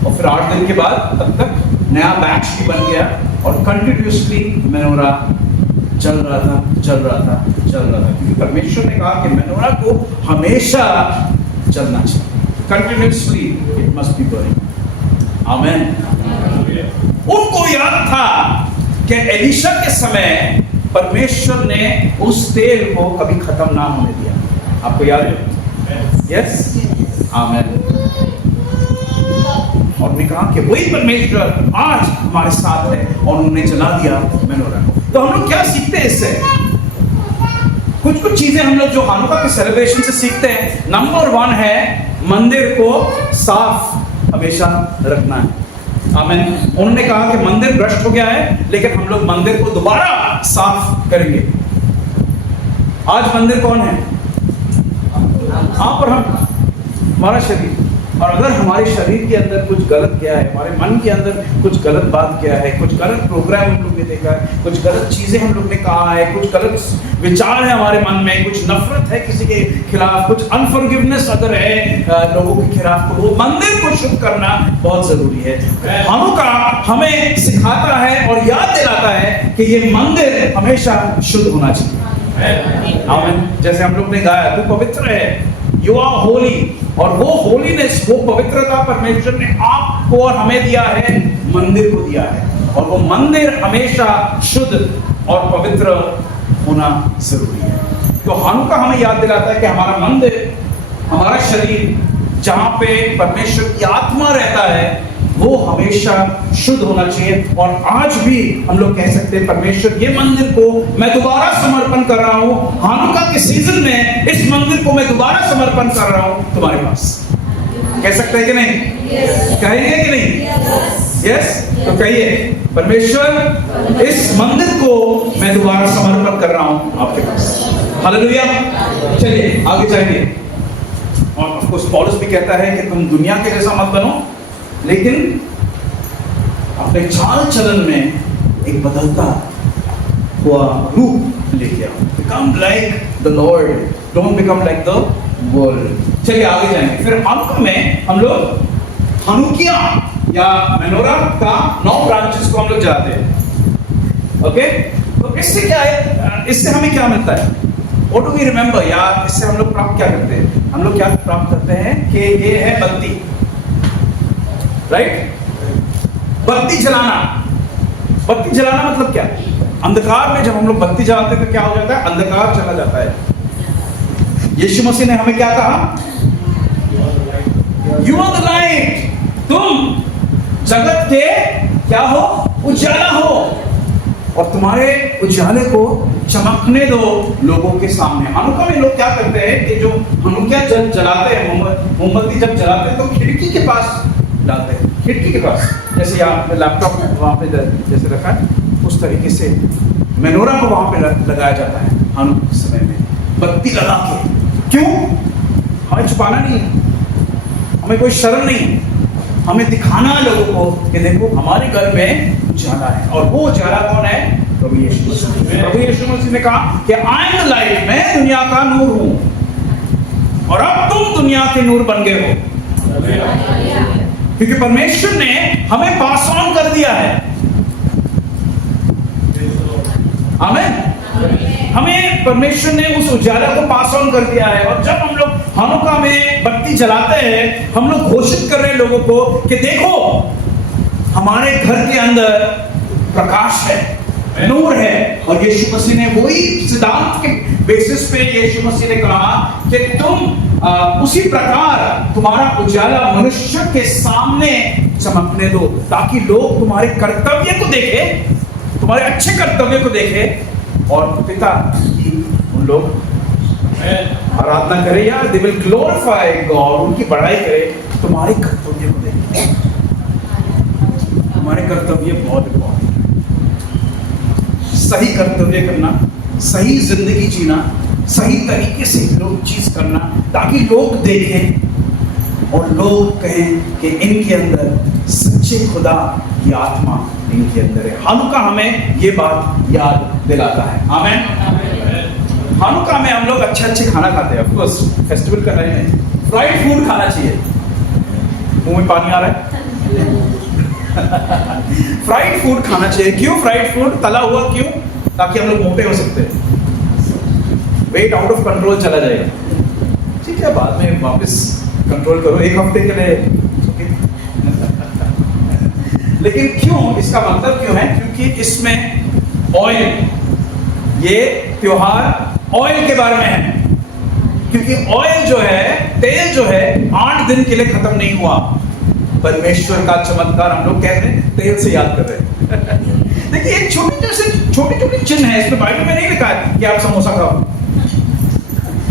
और फिर 8 दिन के बाद तब तक नया बैच भी बन गया और कंटिन्यूसली मेनोरा चल रहा था, क्योंकि परमेश्वर ने कहा कि मेनोरा को हमेशा चलना चाहिए, continuously it must be burning. Amen. उनको याद था कि एलीशा के समय परमेश्वर ने उस तेल को कभी खत्म ना होने दिया। आपको याद है? यस, आमेन। और उन्होंने कहा कि वही परमेश्वर आज हमारे साथ है और उन्होंने जला दिया मेनोरा को। तो हम लोग क्या सीखते हैं इससे? कुछ चीजें हम लोग जो हानुका के सेलिब्रेशन से सीखते हैं। नंबर 1 है मंदिर को साफ हमेशा रखना है। आमीन। उन्होंने कहा कि मंदिर भ्रष्ट हो गया है, लेकिन हम लोग मंदिर को दोबारा साफ करेंगे। आज मंदिर कौन है? आप और हम, हमारा शरीर। और अगर हमारे शरीर के अंदर कुछ गलत किया है, हमारे मन के अंदर कुछ गलत बात किया है, कुछ गलत प्रोग्राम हम लोग ने देखा है, कुछ गलत चीजें हम लोग ने कहा है, कुछ गलत विचार है हमारे मन में, कुछ नफरत है किसी के खिलाफ, कुछ अनफॉरगिवनेस अगर है लोगों के खिलाफ, तो वो मंदिर को शुद्ध करना बहुत जरूरी है। हानुका हमें सिखाता है और याद दिलाता है कि ये मंदिर हमेशा शुद्ध होना चाहिए। आमीन। जैसे हम लोग ने गाया, तू पवित्र है, यू आर होली। और वो होलीनेस, वो पवित्रता परमेश्वर ने आपको और हमें दिया है, मंदिर को दिया है। और वो मंदिर हमेशा शुद्ध और पवित्र होना जरूरी है। तो हानुका हमें याद दिलाता है कि हमारा मंदिर, हमारा शरीर, जहां पे परमेश्वर की आत्मा रहता है, वो हमेशा शुद्ध होना चाहिए। और आज भी हम लोग कह सकते हैं, परमेश्वर ये मंदिर को मैं दोबारा समर्पण कर रहा हूं। हानुका के सीजन में इस मंदिर को मैं दोबारा समर्पण कर रहा हूं तुम्हारे पास। कह सकते हैं कि नहीं? कहेंगे कि नहीं? यस। तो कहिए, परमेश्वर इस मंदिर को मैं दोबारा समर्पण कर रहा हूं आपके पास। हालेलुया। चलिए आगे जाएंगे। और ऑफ कोर्स पौलुस भी कहता है कि तुम दुनिया के जैसा मत बनो, लेकिन अपने चाल चलन में एक बदलता हुआ रूप लेके आओ। Become like the Lord, don't become like the बोल। चलिए आगे जाएंगे। फिर हानुका में हम लोग हानुकिया या मेनोरा का 9 ब्रांचेस को हम लोग जाते हैं। ओके, तो इससे क्या है, इससे हमें क्या मिलता है? What do we remember? या इससे हम लोग प्राप्त क्या करते हैं? हम लोग क्या प्राप्त करते हैं कि ये है बत्ती, राइट? बत्ती जलाना। बत्ती जलाना मतलब क्या? अंधकार में जब हम लोग बत्ती जलाते हैं तो क्या हो जाता है? अंधकार चला जाता है। यीशु मसीह ने हमें क्या कहा? You are the light. तुम जगत के क्या हो? उजाला हो, और तुम्हारे उजाले को चमकने दो लोगों के सामने। हानुका में लोग क्या करते हैं कि जो हानुकिया जब जलाते हैं, मोमबत्ती जब जलाते हैं तो खिड़की के पास डालते हैं। खिड़की के पास, जैसे यहाँ पे लैपटॉप वहाँ पे जैसे रखा है, उस तरीके से मेनोरा को वहाँ पे लगाया जाता है हानुका के समय में, बत्ती लगा के। क्यों? हमें छुपाना नहीं है, हमें कोई शर्म नहीं है, हमें दिखाना है लोगों को कि देखो हमारे घर में उजाला है। और वो उजाला कौन है? प्रभु यीशु मसीह। प्रभु यीशु मसीह ने कहा कि आई एम द लाइट, मैं दुनिया का नूर हूं, और अब तुम दुनिया के नूर बन गए हो, क्योंकि परमेश्वर ने हमें पास ऑन कर दिया है। आमीन। हमें परमेश्वर ने उस उजाला को पास ऑन कर दिया है। और जब हम लोग हानुका में बत्ती जलाते हैं, हम लोग घोषित कर रहे हैं लोगों को कि देखो हमारे घर के अंदर प्रकाश है, नूर है। और यीशु मसीह ने वही सिद्धांत के बेसिस पे यीशु मसीह ने कहा कि तुम उसी प्रकार तुम्हारा उजाला मनुष्य के सामने चमकने दो, ताकि लोग तुम्हारे कर्तव्य को देखें, तुम्हारे अच्छे कर्तव्य को देखें, और पिता की उन लोग आराधना करे, या दे विल ग्लोरीफाई गॉड, उनकी बड़ाई करे तुम्हारे कर्तव्य को देखें। हमारे कर्तव्य बहुत इंपॉर्टेंट, सही कर्तव्य करना, सही जिंदगी जीना, सही तरीके से लोग चीज करना, ताकि लोग देखें और लोग कहें कि इनके अंदर सच्चे खुदा की आत्मा इनके अंदर है। हानुका हमें ये बात याद दिलाता है। आमीन। हानुका में हम लोग अच्छे खाना खाते हैं। ऑफ कोर्स फेस्टिवल कर रहे हैं, फ्राइड फूड खाना चाहिए। मुंह में पानी आ रहा है। फ्राइड फूड खाना चाहिए। क्यों फ्राइड फूड? तला हुआ क्यों? ताकि हम लोग मोटे हो सकते हैं, वेट आउट ऑफ कंट्रोल चला जाएगा। ठीक है, बाद में वापस कंट्रोल करो, 1 हफ्ते के लिए। लेकिन क्यों? इसका मतलब क्यों है? क्योंकि इसमें ऑयल, ये त्योहार ऑयल के बारे में है। क्योंकि ऑयल जो है, तेल जो है, 8 दिन के लिए खत्म नहीं हुआ। परमेश्वर का चमत्कार हम लोग कहते हैं, तेल से याद कर रहे हैं। देखिए एक छोटी चिन्ह है, इसमें बाइबल में नहीं लिखा है कि आप समोसा खाओ,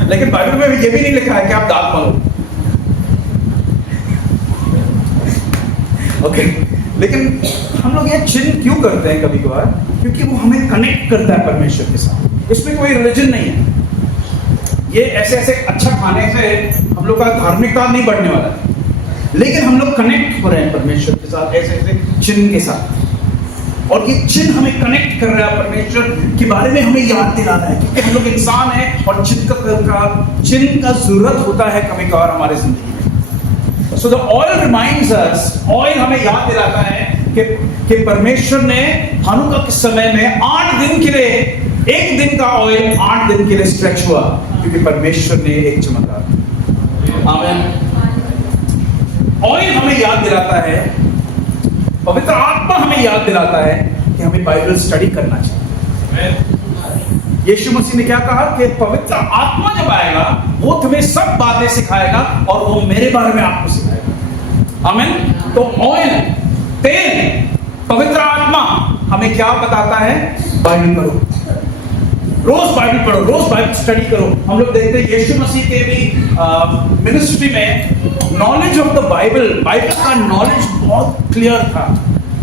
लेकिन बाइबल में ये भी नहीं लिखा है कि आप दाल मलो। ओके, लेकिन हम लोग ये चिन्ह क्यों करते हैं कभी कभार? क्योंकि वो हमें कनेक्ट करता है परमेश्वर के साथ। इसमें कोई रिलीजन नहीं है। ये ऐसे अच्छा खाने से हम लोग का धार्मिकता नहीं बढ़ने वाला है, लेकिन हम लोग कनेक्ट हो रहे हैं परमेश्वर के साथ ऐसे चिन्ह के साथ। और ये चिन्ह हमें कनेक्ट कर रहा है परमेश्वर के बारे में, हमें याद दिलाना है, क्योंकि हम लोग इंसान हैं और चिन्ह का जरूरत होता है कभी कभार हमारे जिंदगी में। So the oil reminds us, oil हमें याद दिलाता है कि परमेश्वर ने हानुका के समय में 8 दिन के लिए, एक दिन का ऑयल 8 दिन के लिए स्ट्रेच हुआ, क्योंकि परमेश्वर ने एक चमत्कार। आमीन। ऑयल हमें याद दिलाता है, पवित्र आत्मा हमें याद दिलाता है कि हमें बाइबल स्टडी करना चाहिए। यीशु मसीह ने क्या कहा कि पवित्र आत्मा जब आएगा वो तुम्हें सब बातें सिखाएगा और वो मेरे बारे में आपको सिखाएगा। आमीन। तो ऑयल, तेल, पवित्र आत्मा हमें क्या बताता है? बाइबल पढ़ो, रोज बाइबल पढ़ो, रोज बाइबल स्टडी करो। हम लोग देखते हैं यीशु मसीह के भी मिनिस्ट्री में नॉलेज ऑफ द बाइबल का नॉलेज बहुत क्लियर था।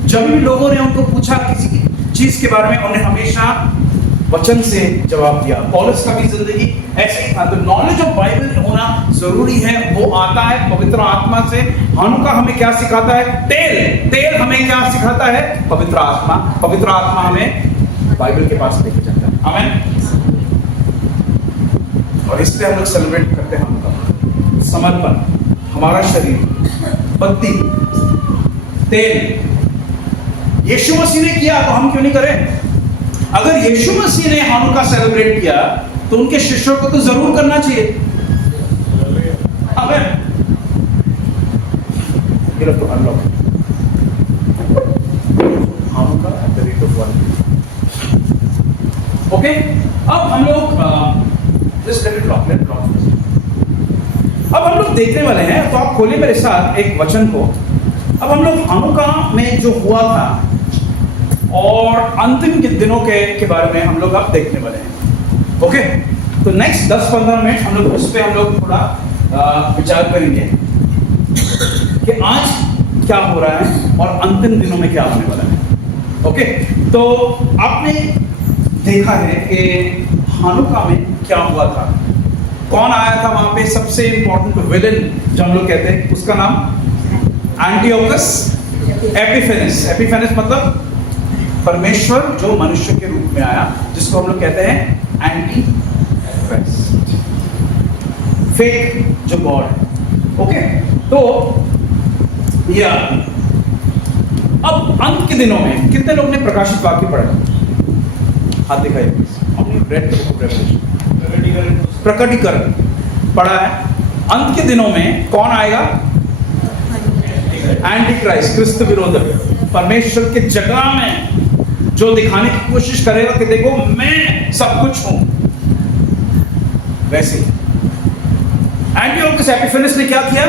जब भी लोगों ने उनको पूछा किसी चीज के बारे में, उन्हें हमेशा वचन से जवाब दिया। पौलुस का भी जिंदगी ऐसे ही था। तो नॉलेज ऑफ बाइबल होना जरूरी है, वो आता है पवित्र आत्मा से। हानुका हमें क्या सिखाता है? तेल हमें क्या सिखाता है? पवित्र आत्मा हमें बाइबल के पास लेके जाता है। आमीन। और इसलिए हम लोग सेलिब्रेट करते हैं हम समर्पण, हमारा शरीर, बत्ती, तेल यीशु मसीह ने किया तो हम क्यों नहीं करें? अगर यीशु मसीह ने हानुका सेलिब्रेट किया तो उनके शिष्यों को तो जरूर करना चाहिए। अगर ये तो unlock Hanukkah at the rate of 1। Okay, अब हम लोग just let it lock, let lock. अब हम लोग देखने वाले हैं, तो आप खोलिए मेरे साथ एक वचन को। अब हम लोग हानुका में जो हुआ था और अंतिम के दिनों के बारे में हम लोग अब देखने वाले हैं। ओके, तो नेक्स्ट 10-15 मिनट हम लोग उस पर हम लोग थोड़ा विचार करेंगे कि आज क्या हो रहा है और अंतिम दिनों में क्या होने वाला है। ओके, तो आपने देखा है कि हानुका में क्या हुआ था, कौन आया था वहां पे सबसे इंपॉर्टेंट विलेन जो हम लोग कहते हैं, उसका नाम एंटियोकस एपिफेनेस। एपिफेनेस मतलब परमेश्वर जो मनुष्य के रूप में आया, जिसको हम लोग कहते हैं एंटी क्राइस्ट, फेक जो गॉड है। ओके, तो या अब अंत के दिनों में कितने लोग ने प्रकाशित वाक्य पढ़ा? हाथ दिखाइए। प्रकटीकरण पढ़ा है। अंत के दिनों में कौन आएगा? एंटी क्राइस्ट, क्रिस्त विरोधक, परमेश्वर के जगह में जो दिखाने की कोशिश करेगा कि देखो मैं सब कुछ हूं। वैसे एंटियोकस एपिफेनेस ने क्या किया?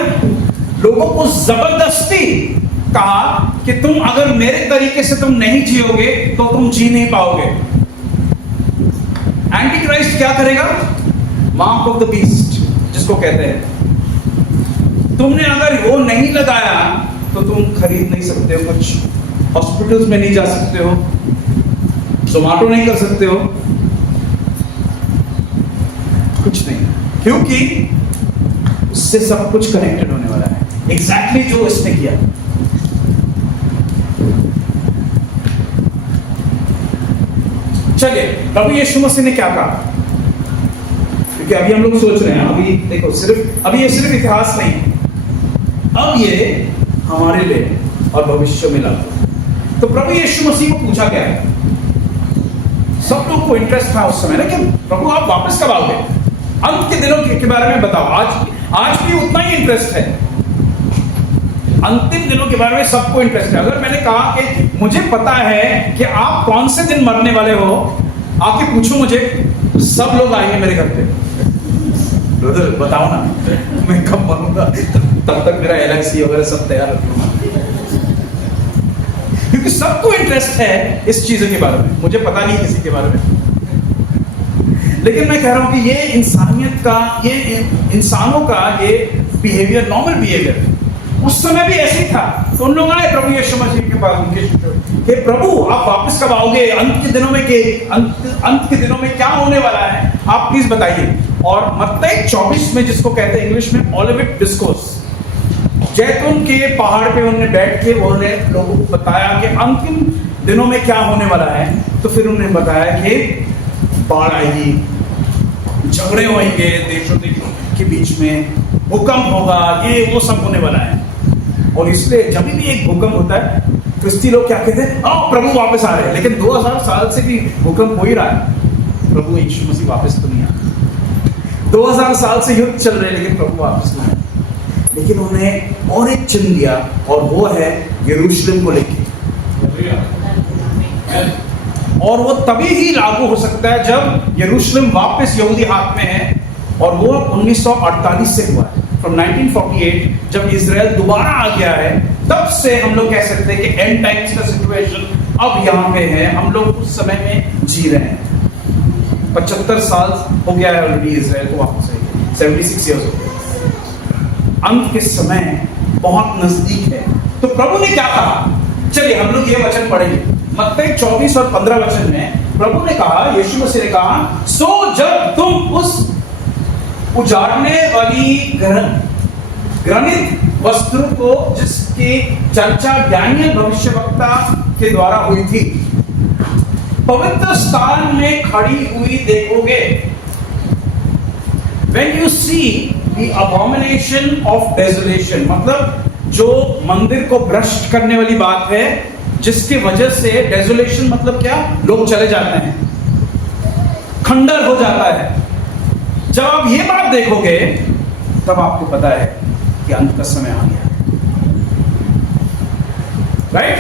लोगों को जबरदस्ती कहा कि तुम अगर मेरे तरीके से तुम नहीं जियोगे तो तुम जी नहीं पाओगे। एंटी क्राइस्ट क्या करेगा? मार्क ऑफ द बीस्ट जिसको कहते हैं, तुमने अगर वो नहीं लगाया तो तुम खरीद नहीं सकते हो कुछ, हॉस्पिटल्स में नहीं जा सकते हो, जोमेटो नहीं कर सकते हो, कुछ नहीं, क्योंकि उससे सब कुछ कनेक्टेड होने वाला है। एग्जैक्टली जो इसने किया। चलिए, प्रभु यीशु मसीह ने क्या कहा? क्योंकि अभी हम लोग सोच रहे हैं, अभी देखो अभी ये सिर्फ इतिहास नहीं, अब ये हमारे लिए और भविष्य में लागू। तो प्रभु यीशु मसीह को पूछा गया है, सब लोग को इंटरेस्ट था उस समय, लेकिन प्रभु आप वापस कब आओगे? अंत के दिनों के बारे में बताओ। आज भी उतना ही इंटरेस्ट है, अंतिम दिनों के बारे में सबको इंटरेस्ट है। अगर मैंने कहा कि मुझे पता है कि आप कौन से दिन मरने वाले हो, आके पूछो मुझे, सब लोग आएंगे मेरे घर पे, ब्रदर बताओ ना मैं कब मरूंगा, तब तक मेरा एलआईसी वगैरह सब तैयार रखूंगा, क्योंकि सबको इंटरेस्ट है इस चीजों के बारे में। मुझे पता नहीं किसी के बारे में, लेकिन मैं कह रहा हूं कि ये इंसानियत का, ये इंसानों का ये बिहेवियर, नॉर्मल बिहेवियर उस समय भी ऐसे ही था। तो उन लोग आए प्रभु यीशु मसीह के पास, उनके शिष्य कि प्रभु आप वापस कब आओगे? अंत के दिनों में अंत के दिनों में क्या होने वाला है, आप प्लीज बताइए। और मत्ती 24 में, जिसको कहते हैं इंग्लिश में ओलिवेट डिस्कोर्स, जैतून के पहाड़ पे उन्होंने बैठ के उन्होंने लोगों को बताया कि अंतिम दिनों में क्या होने वाला है। तो फिर उन्होंने बताया कि बाढ़ आएगी, झगड़े होंगे देशों के बीच में, भूकंप होगा, ये वो सब होने वाला है। और इसलिए जब भी एक भूकंप होता है, क्रिस्ती लोग क्या कहते हैं? प्रभु वापस आ रहे हैं। लेकिन 2000 साल से भी भूकंप हो ही रहा है, प्रभु यीशु मसीह वापस तो नहीं आया। 2000 साल से युद्ध चल रहे हैं, लेकिन प्रभु वापस नहीं आए। लेकिन उन्हें और एक चिन्ह दिया, और वो है यरूशलेम को लेके। और वो तभी ही लागू हो सकता है जब यरूशलेम वापस यहूदी हाथ में है, और वो 1948 से हुआ है। फ्रॉम 1948 जब इजराइल दोबारा आ गया है, तब से हम लोग कह सकते हैं कि एंड टाइम्स का सिचुएशन अब यहाँ पे है। हम लोग उस समय में जी रहे हैं। 75 साल हो गया है ऑलरेडी इजराइल को वापस, 76 ईयर्स हो गए। अंत के समय बहुत नजदीक है। तो प्रभु ने क्या कहा? चलिए हम लोग ये वचन पढ़ेंगे। मत्ती 24 और 15 वचन में प्रभु ने कहा, यीशु मसीह ने कहा, सो जब तुम उस उजाड़ने वाली घृणित वस्त्र को, जिसकी चर्चा दानियल भविष्यवक्ता के द्वारा हुई थी, पवित्र स्थान में खड़ी हुई देखोगे, When you see the abomination of desolation, मतलब जो मंदिर को भ्रष्ट करने वाली बात है, जिसकी वजह से डेजोलेशन मतलब क्या, लोग चले जाते हैं, खंडर हो जाता है। जब आप ये बात देखोगे तब आपको पता है कि अंत का समय आ गया, राइट?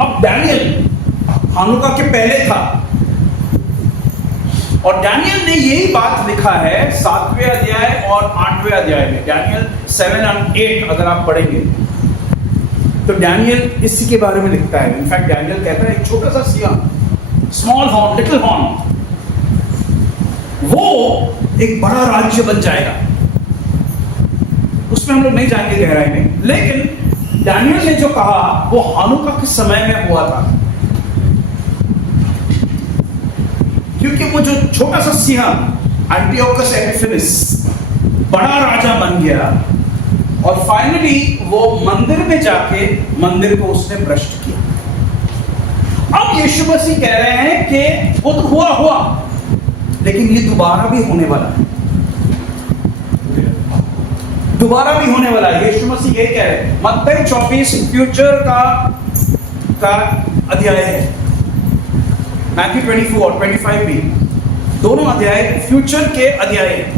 अब डैनियल हानुका के पहले था और डैनियल ने यही बात लिखा है 7वें अध्याय और 8वें अध्याय में। डैनियल 7 और 8 अगर आप पढ़ेंगे तो डैनियल इसी के बारे में लिखता है। इनफैक्ट डैनियल कहता है एक छोटा सा Singh, small horn, little horn, वो एक बड़ा राज्य बन जाएगा। उसमें हम लोग नहीं जाएंगे गहराई में, लेकिन डैनियल ने जो कहा वो हानुका के समय में हुआ था। क्योंकि वो जो छोटा सा सिंह एंटियोकस एपिफेनिस बड़ा राजा बन गया और फाइनली वो मंदिर में जाके मंदिर को उसने भ्रष्ट किया। अब यीशु मसीह कह रहे हैं कि वो तो हुआ लेकिन ये दोबारा भी होने वाला है, दोबारा भी होने वाला है। यीशु मसीह यही कह रहे हैं। मत्ती 24 फ्यूचर का अध्याय है, मैथ्यू 24 और 25 भी, दोनों अध्याय फ्यूचर के अध्याय हैं।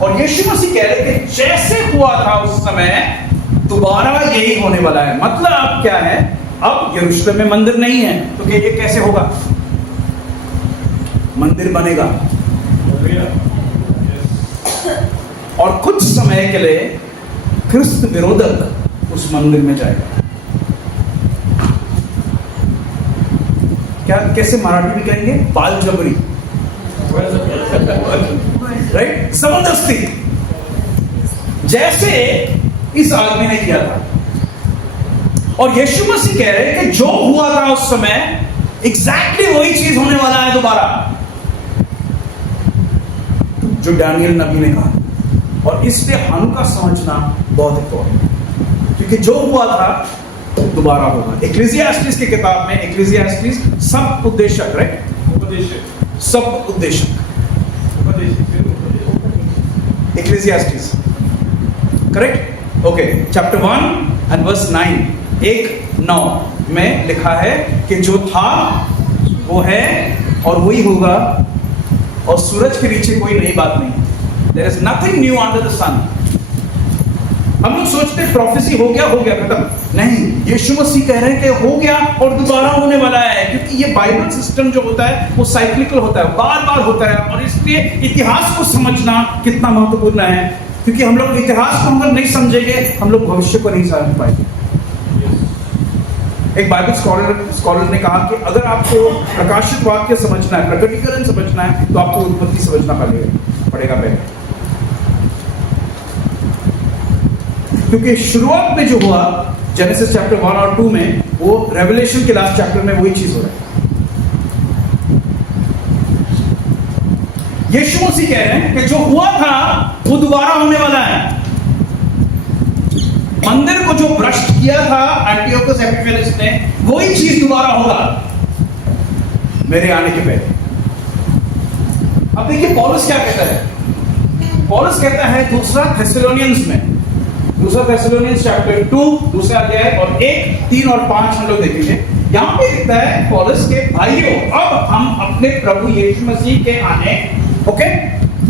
और यीशु मसीह कह रहे कि जैसे हुआ था उस समय दोबारा यही होने वाला है। मतलब क्या है, अब यरूशलेम में मंदिर नहीं है तो क्या ये कैसे होगा? मंदिर बनेगा और कुछ समय के लिए ख्रिस्त विरोधक उस मंदिर में जाएगा। क्या कैसे मराठी में कहेंगे? बालजबरी, राइट? जबरदस्ती, जैसे इस आदमी ने किया था। और यीशु मसीह कह रहे हैं कि जो हुआ था उस समय एग्जैक्टली वही चीज होने वाला है दोबारा, जो डैनियल नबी ने कहा। और इसलिए हानुका समझना बहुत इंपॉर्टेंट है, क्योंकि जो हुआ था दोबारा होगा। इक्लेसियास्टिस की किताब में, इक्लेसियास्टिस सब उद्देशक, राइट? उपदेशक, सब उद्देशक, Ecclesiastes, correct? Okay, chapter 1 and verse 9, 1-9 में लिखा है कि जो था वो है और वही होगा, और सूरज के नीचे कोई नई बात नहीं। There is nothing new under the sun. हम लोग सोचते हैं प्रोफेसी हो गया खत्म। नहीं, यीशु मसीह कह रहे हैं कि हो गया और दोबारा होने वाला है, क्योंकि ये बाइबल सिस्टम जो होता है वो साइक्लिकल होता है, बार बार होता है। और इसलिए इतिहास को समझना कितना महत्वपूर्ण है, क्योंकि हम लोग इतिहास को अगर नहीं समझेंगे हम लोग भविष्य को नहीं समझ पाएंगे। एक बाइबल स्कॉलर ने कहा कि अगर आपको प्रकाशित वाक्य समझना है, प्रकटीकरण समझना है, तो आपको उत्पत्ति समझना पड़ेगा पहले, क्योंकि शुरुआत में जो हुआ जेनेसिस चैप्टर 1 और 2 में, वो रेवलेशन के लास्ट चैप्टर में वही चीज हो रहा है। यीशु मसीह कह रहे हैं कि जो हुआ था वो दोबारा होने वाला है। मंदिर को जो भ्रष्ट किया था एंटियोकस एपिफेनिस ने, वही चीज दोबारा होगा मेरे आने के पहले। अब देखिए पौलुस क्या कहता है। पौलुस कहता है दूसरा थेसलोनियंस में, दूसरा थेसलोनियंस चैप्टर 2 दूसरा अध्याय और 1, 3 और 5 हम लोग देखेंगे। यहां पे लिखता है पौलुस के भाइयों, अब हम अपने प्रभु यीशु मसीह के आने, ओके,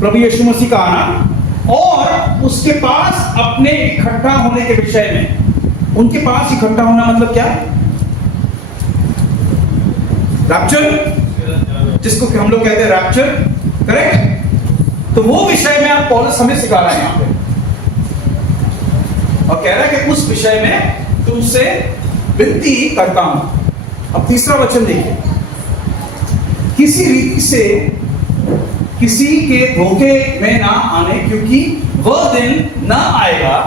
प्रभु यीशु मसीह का आना और उसके पास अपने इकट्ठा होने के विषय में। उनके पास इकट्ठा होना मतलब क्या? रैप्चर, जिसको हम लोग कहते हैं रैप्चर, करेक्ट? तो वो विषय में आप पौलुस हमें सिखा रहा है यहां पे, और कह रहा है कि उस विषय में तुमसे विनती करता हूं। अब तीसरा वचन देखिए, किसी रीति से किसी के धोखे में ना आने, क्योंकि वह दिन न आएगा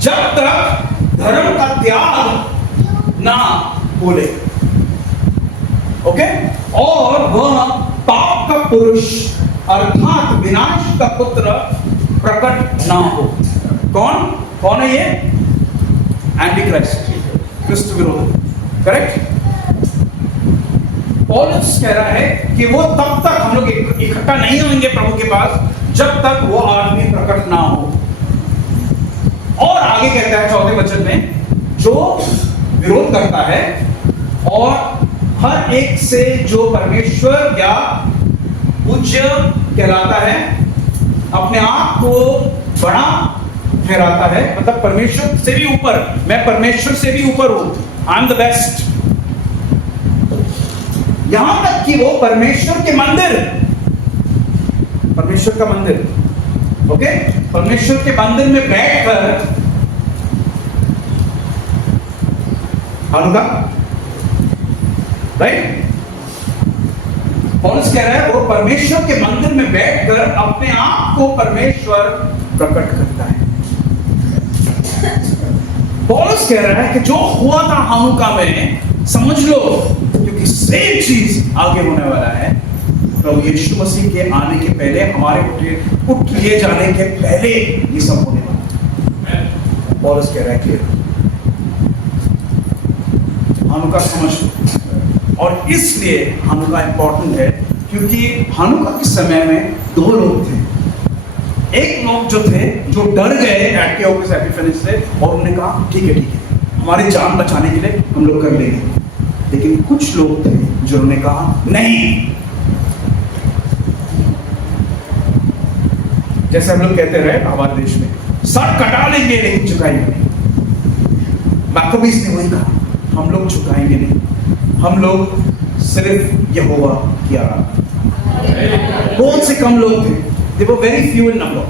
जब तक धर्म का त्याग ना बोले, ओके, और वह पाप का पुरुष अर्थात विनाश का पुत्र प्रकट ना हो। कौन है ये? एंटी क्राइस्ट, क्रिस्त विरोधी, करेक्ट? पौलुस कह रहा है कि वो तब तक हम लोग इकट्ठा नहीं होंगे प्रभु के पास जब तक वो आदमी प्रकट ना हो। और आगे कहता है 4वें वचन में, जो विरोध करता है और हर एक से जो परमेश्वर या पूज्य कहलाता है, अपने आप को बड़ा ठहराता है, मतलब परमेश्वर से भी ऊपर, मैं परमेश्वर से भी ऊपर हूं, आई एम द बेस्ट, यहां तक कि वो परमेश्वर के मंदिर, परमेश्वर का मंदिर, ओके, परमेश्वर के मंदिर में बैठकर हानुका, राइट, पौलुस कह रहा है वो परमेश्वर के मंदिर में बैठकर अपने आप को परमेश्वर प्रकट करता है। पौलुस कह रहा है कि जो हुआ था हानुका में, समझ लो, क्योंकि सेम चीज आगे होने वाला है। प्रभु यीशु मसीह के आने के पहले, हमारे उठ लिए जाने के पहले ये सब होने वाला है। पौलुस कह रहा है क्लियर, हानुका समझ लो। और इसलिए हानुका इंपॉर्टेंट है क्योंकि हानुका के समय में दो लोग थे। एक लोग जो थे जो डर गए एंटियोकस एपिफेनेस से और उन्होंने कहा ठीक है हमारी जान बचाने के लिए हम लोग कर लेंगे। लेकिन कुछ लोग थे जिन्होंने कहा नहीं, जैसे हम लोग कहते रहे हमारे देश में, सर कटा लेंगे लेकिन झुकाएंगे नहीं। माकबीस ने वही कहा, हम लोग झुकाएंगे नहीं, हम लोग सिर्फ यहोवा की आराधना। बहुत से कम लोग थे, they were very few in number,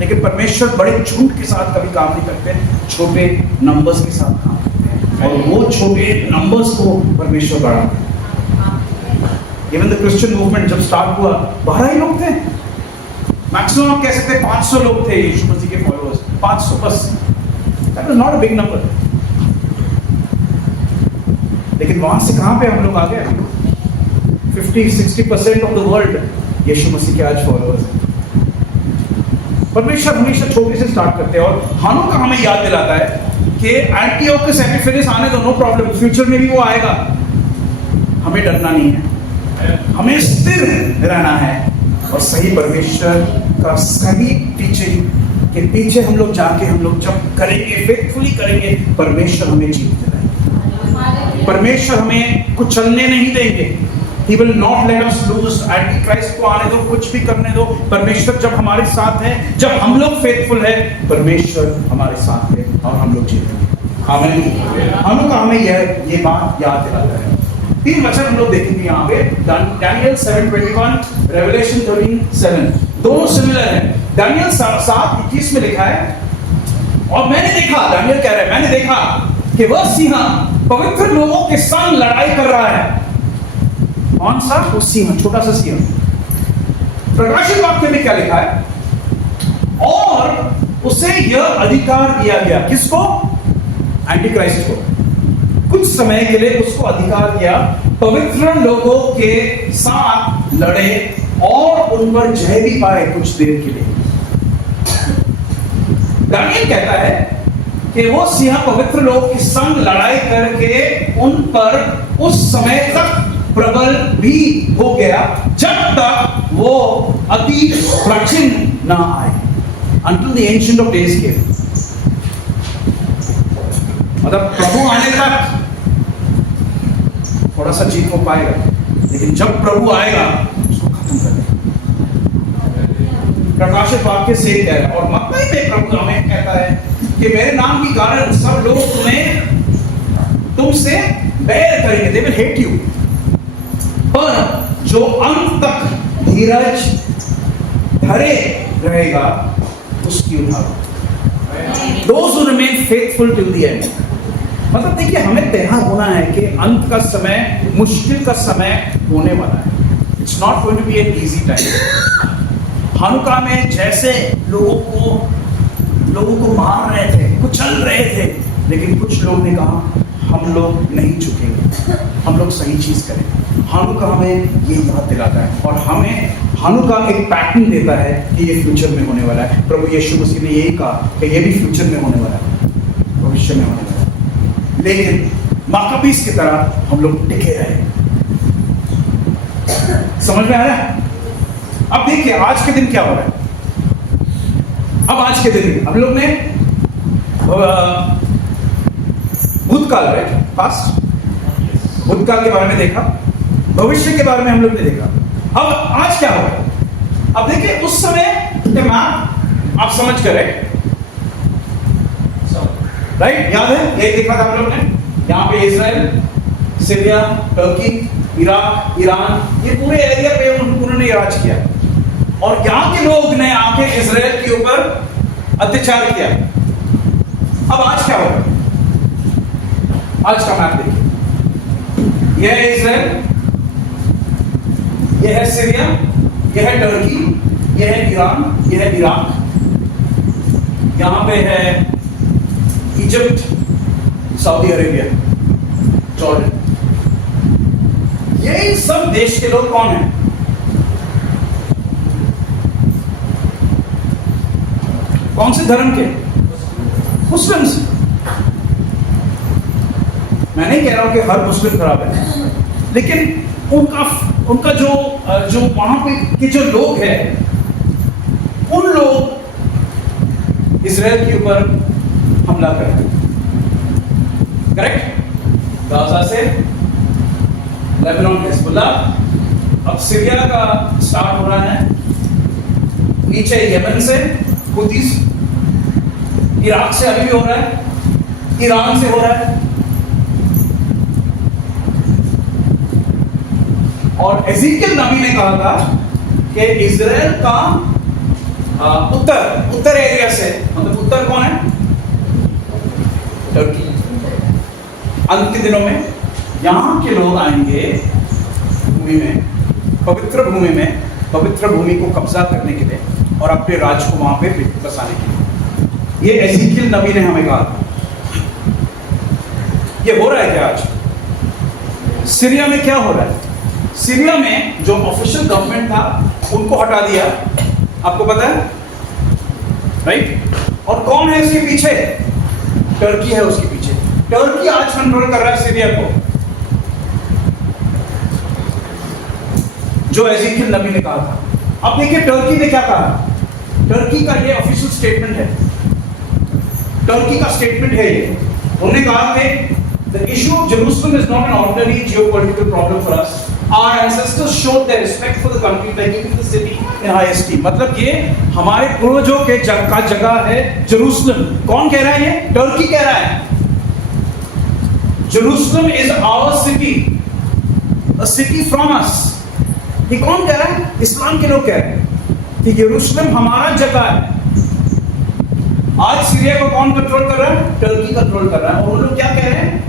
लेकिन परमेश्वर बड़े झुंड के साथ कभी काम नहीं करते, छोटे नंबर्स के साथ काम करते हैं, और वो छोटे नंबर्स को परमेश्वर बढ़ाते हैं। इवन द क्रिश्चियन मूवमेंट जब स्टार्ट हुआ 12 ही लोग थे, मैक्सिमम आप कह सकते हैं 500 लोग थे यीशु मसीह के फॉलोअर्स, 500 बस, that was not a big number. लेकिन वहां से कहां पे हम लोग आ गए? 50-60% ऑफ द वर्ल्ड यीशु मसीह के आज फॉलोअर्स हैं। परमेश्वर हमेशा छोटे से स्टार्ट करते हैं, और हानुका हमें याद दिलाता है कि एंटियोकस एपिफेनेस आने दो, नो प्रॉब्लम, फ्यूचर में भी वो आएगा, हमें डरना नहीं है, हमें स्थिर रहना है और सही परमेश्वर का सही टीचिंग के पीछे हम लोग जाके हम लोग जब करेंगे, फेथफुली करेंगे, परमेश्वर हमें जीत दिलाएंगे, परमेश्वर हमें कुचलने नहीं देंगे। He will not let us lose। Antichrist को आने दो, कुछ भी करने दो, परमेश्वर जब हमारे साथ है, जब हम लोग फेथफुल है, परमेश्वर हमारे साथ है और हम लोग जीतेंगे। आमीन। हानुका हमें ये बात याद दिलाता है। 3 वचन हम लोग देखेंगे यहाँ पे, दानियल 7:21, रेवलेशन 13:7, दोनों सिमिलर हैं। दानियल 7:21 में लिखा है, और मैंने देखा, दानियल कह रहा है, मैंने देखा कि वह सिंह पवित्र लोगों के संग लड़ाई कर रहा है। कौन सा? वो सिंह, छोटा सा सिंह। प्रकाशित वाक्य में क्या लिखा है? और उसे यह अधिकार दिया गया, किसको? एंटीक्राइस्ट को। कुछ समय के लिए उसको अधिकार दिया, पवित्र लोगों के साथ लड़े और उन पर जय भी पाए कुछ देर के लिए। दानियल कहता है कि वो सिंह पवित्र लोगों के संग लड़ाई करके उन पर उस समय तक प्रबल भी हो गया जब तक वो अति प्राचीन ना आए, until the ancient of days came। मतलब प्रभु आने तक थोड़ा सा जीत हो पाएगा, लेकिन जब प्रभु आएगा उसको खत्म कर देगा। प्रकाशित वाक्य से कह रहा है, और मत्ती में प्रभु हमें कहता है कि मेरे नाम के कारण सब लोग तुमसे बैर करेंगे, they will hate you, पर जो अंत तक धीरज धरे रहेगा उसकी उधार। Those who remain faithful till the end। मतलब देखिए, हमें तैयार होना है कि अंत का समय, मुश्किल का समय होने वाला है। It's not going to be an easy time। हानुका में जैसे लोगों को मार रहे थे, कुचल रहे थे, लेकिन कुछ लोग ने कहा हम लोग नहीं झुकेंगे, हम लोग सही चीज करेंगे। हानुका हमें ये याद दिलाता है, और हमें हानुका एक पैटर्न देता है कि ये फ्यूचर में होने वाला है। प्रभु यीशु मसीह ने यही कहा कि ये भी फ्यूचर में होने वाला है, भविष्य में होने वाला है। लेकिन माकाबीस की तरह हम लोग टिके रहे, समझ में आ रहा है? अब देखिए आज के दिन क्या हो रहा है। अब आज के दिन हम लोग ने भूतकाल में पास्ट भूतकाल के बारे में देखा, भविष्य के बारे में हम लोग ने देखा। अब आज क्या हो रहा है? अब देखिए उस समय के मैप आप समझ कर राइट, याद है यही देखा था हम लोग ने। यहाँ पे Israel, Syria, Turkey, Iraq, Iran, ये पूरे एरिया पे उन्होंने राज किया और यहाँ के लोग ने आके इजराइल के ऊपर अत्याचार किया। अब आज क्या होगा? आज का मैप देखिए, यह है इजराइल, यह है सीरिया, यह है टर्की, यह है ईरान, यह है इराक, यहां पे है इजिप्ट, सऊदी अरेबिया, जॉर्डन। यही सब देश के लोग कौन हैं? कौन से धर्म के? मुस्लिम्स। मैं नहीं कह रहा हूं कि हर मुस्लिम खराब है, लेकिन उनका जो वहां पे के जो लोग हैं, उन लोग इजराइल के ऊपर हमला कर रहे हैं। करेक्ट? गाजा से लेबनान, हिजबुल्लाह, अब सीरिया का स्टार्ट हो रहा है, नीचे यमन से हुतीस, इराक से अभी भी हो रहा है, ईरान से हो रहा है। और एज़ेकियल नबी ने कहा था कि इजराइल का उत्तर एरिया से, मतलब उत्तर कौन है? टर्की। अंत के दिनों में यहां के लोग आएंगे भूमि में, पवित्र भूमि में, पवित्र भूमि को कब्जा करने के लिए और अपने राज्य को वहां पे बसाने के लिए। ये एज़ेकियल नबी ने हमें कहा था। ये हो रहा है क्या आज? सीरिया में क्या हो रहा है? सीरिया में जो ऑफिशियल गवर्नमेंट था उनको हटा दिया, आपको पता है राइट? और कौन है इसके पीछे? टर्की है उसके पीछे। टर्की आज कंट्रोल कर रहा है सीरिया को, जो एज़ेकियल नबी ने कहा था। अब देखिए टर्की ने क्या कहा। टर्की का ये ऑफिशियल स्टेटमेंट है, टर्की का स्टेटमेंट है ये। उन्होंने कहा कि the issue of Jerusalem is not an ordinary geopolitical problem for us. Our ancestors showed their respect for the country by keeping the city in high esteem. मतलब ये हमारे पूर्वजों के जगह है जेरूसलम। कौन कह रहा है ये? टर्की कह रहा है। Jerusalem is our city, a city from us. ये कौन कह रहा है? इस्लाम के लोग कह रहे हैं कि यरूशलेम हमारा जगह है। आज सीरिया को कौन कंट्रोल कर रहा है? टर्की कंट्रोल कर रहा है। और वो लोग क्या कह रहे हैं?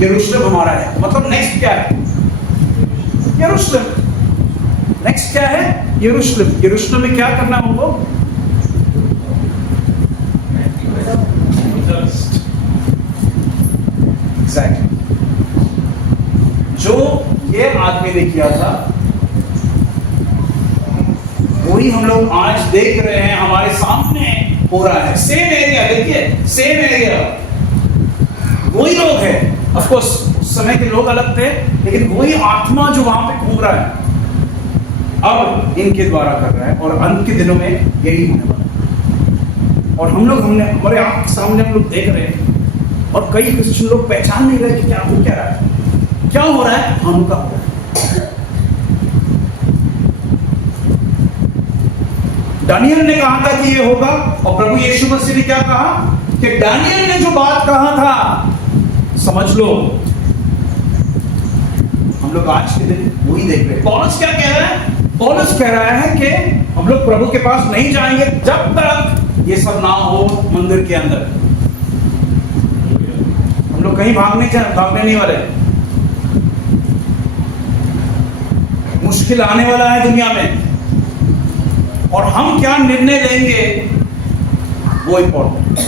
यरूशलेम हमारा है। मतलब नेक्स्ट क्या है? यरूशलेम। नेक्स्ट क्या है? यरूशलेम। यरूशलेम में क्या करना है उनको? एग्जैक्टली जो ये आदमी ने किया था वही हम लोग आज देख रहे हैं, हमारे सामने हो रहा है। सेम एरिया, देखिए सेम एरिया, वही लोग हैं। ऑफ कोर्स उस समय के लोग अलग थे, लेकिन वही आत्मा जो वहां पे घूम रहा है अब इनके द्वारा कर रहा है। और अंत के दिनों में यही होने वाला है। और हमने हमारे आंख के सामने हम लोग देख रहे हैं, और कई क्रिश्चियन लोग पहचान नहीं रहे कि क्या हो क्या रहा है, क्या हो रहा है। हानुका हो रहा है। दानियल ने कहा था कि ये होगा, और प्रभु यीशु मसीह ने क्या कहा कि दानियल ने जो बात कहा था समझ लो। हम लोग आज के दिन वही देख रहे हैं। पौलुस क्या कह रहा है? पौलुस कह रहा है कि हम लोग प्रभु के पास नहीं जाएंगे जब तक ये सब ना हो मंदिर के अंदर। हम लोग कहीं भागने नहीं वाले। मुश्किल आने वाला है दुनिया में, और हम क्या निर्णय लेंगे वो इंपॉर्टेंट।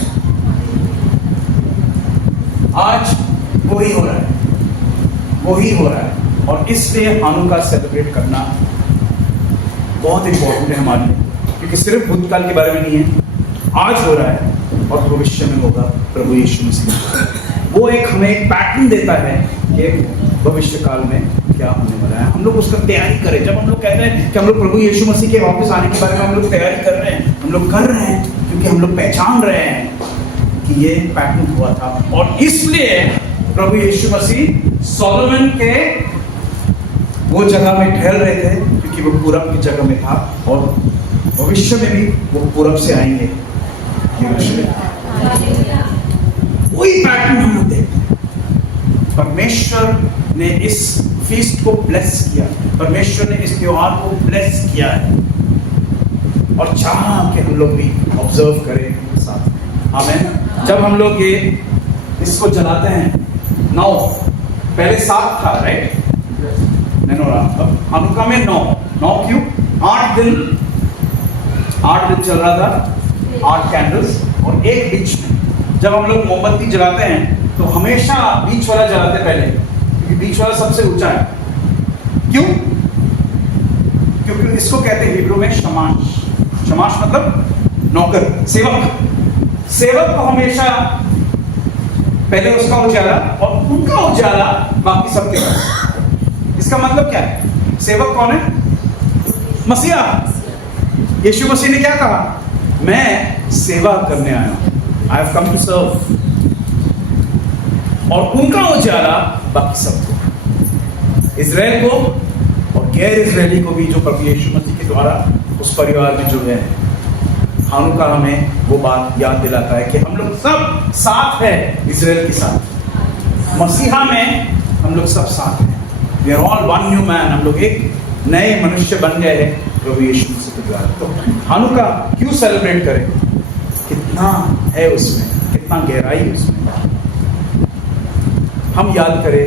आज वही हो रहा है, वही हो रहा है। और इसलिए हानुका सेलिब्रेट करना बहुत इंपॉर्टेंट है हमारे लिए, क्योंकि सिर्फ भूतकाल के बारे में नहीं है, आज हो रहा है और भविष्य में होगा प्रभु यीशु मसीह। वो एक हमें एक पैटर्न देता है कि भविष्य काल में क्या होने वाला है, हम लोग उसका तैयारी करें। जब हम लोग कहते हैं कि हम लोग प्रभु यीशु मसीह के वापस आने के बारे में हम लोग तैयारी कर रहे हैं, हम लोग कर रहे हैं क्योंकि हम लोग पहचान रहे हैं कि ये पैटर्न हुआ था। और इसलिए प्रभु यीशु मसीह सोलोमन के वो जगह में ठहर रहे थे क्योंकि वो पूरब की जगह में था, और भविष्य में भी वो पूरब से आएंगे यरूशलेम। वही पैटर्न हम लोग देखते हैं। परमेश्वर ने इस फीस्ट को ब्लेस किया, परमेश्वर ने इस त्योहार को ब्लेस किया है और चाहा कि हम लोग भी ऑब्जर्व करें साथ में। आमीन। जब हम लोग ये इसको जलाते हैं 9, पहले 7 था, राइट? अब हनुका में 9 क्यों? 8 दिन चल रहा था, 8 कैंडल्स, और एक बीच में जब हम लोग मोमबत्ती जलाते हैं तो हमेशा बीच वाला जलाते पहले, क्योंकि बीच वाला सबसे ऊंचा है। क्यों? क्योंकि इसको कहते हैं हिब्रू में शमाश। शमाश मतलब नौकर, सेवक को हमेशा पहले उसका उजाला और उनका उजाला बाकी सबके पास। इसका मतलब क्या है? सेवक कौन है? मसीहा। यीशु मसीह ने क्या कहा? मैं सेवा करने आया हूं, I have come to serve. और उनका उजाला बाकी सबको, इजराइल को और गैर इजरायली को भी, जो प्रभु यीशु मसीह के द्वारा उस परिवार में जुड़े हैं। हानुका हमें वो बात याद दिलाता है कि हम लोग सब साथ हैं इजराइल के साथ। मसीहा में हम लोग सब साथ हैं। We are all one new man. हम लोग एक नए मनुष्य बन गए हैं प्रभु यीशु मसीह के द्वारा। तो हानुका क्यों सेलिब्रेट करें? कितना है उसमें, कितना गहराई उसमें। हम याद करें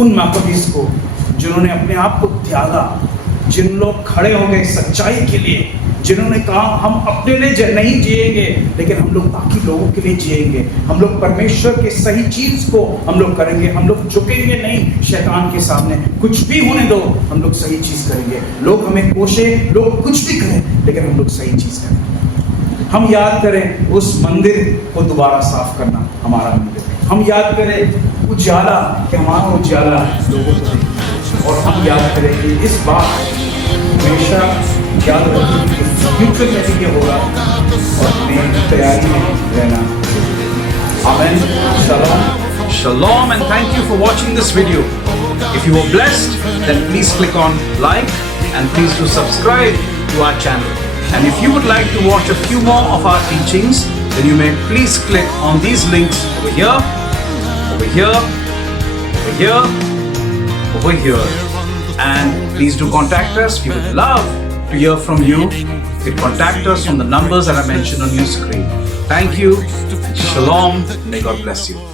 उन माकबीस को जिन्होंने अपने आप को त्यागा, जिन लोग खड़े हो गए सच्चाई के लिए, जिन्होंने कहा हम अपने लिए नहीं जिएंगे लेकिन हम लोग बाकी लोगों के लिए जिएंगे, हम लोग परमेश्वर के सही चीज को हम लोग करेंगे, हम लोग झुकेंगे नहीं शैतान के सामने, कुछ भी होने दो हम लोग सही चीज करेंगे। लोग हमें कोशे, लोग कुछ भी करें, लेकिन हम लोग सही चीज करेंगे। हम याद करें उस मंदिर को दोबारा साफ करना, हमारा मंदिर। हम याद करें उजाला, कि हमारा उजाला लोगों को, और हम याद करें कि इस बात हमेशा याद रखें कि फ्यूचर में भी ये होगा और हमें तैयारी में रहना। आमीन। Shalom. Shalom, and thank you for watching this video. If you were blessed, then please click on like and please do subscribe to our channel. And if you would like to watch a few more of our teachings, then you may please click on these links over here, over here, over here, over here. And please do contact us. We would love to hear from you. You can contact us on the numbers that are mentioned on your screen. Thank you. Shalom. May God bless you.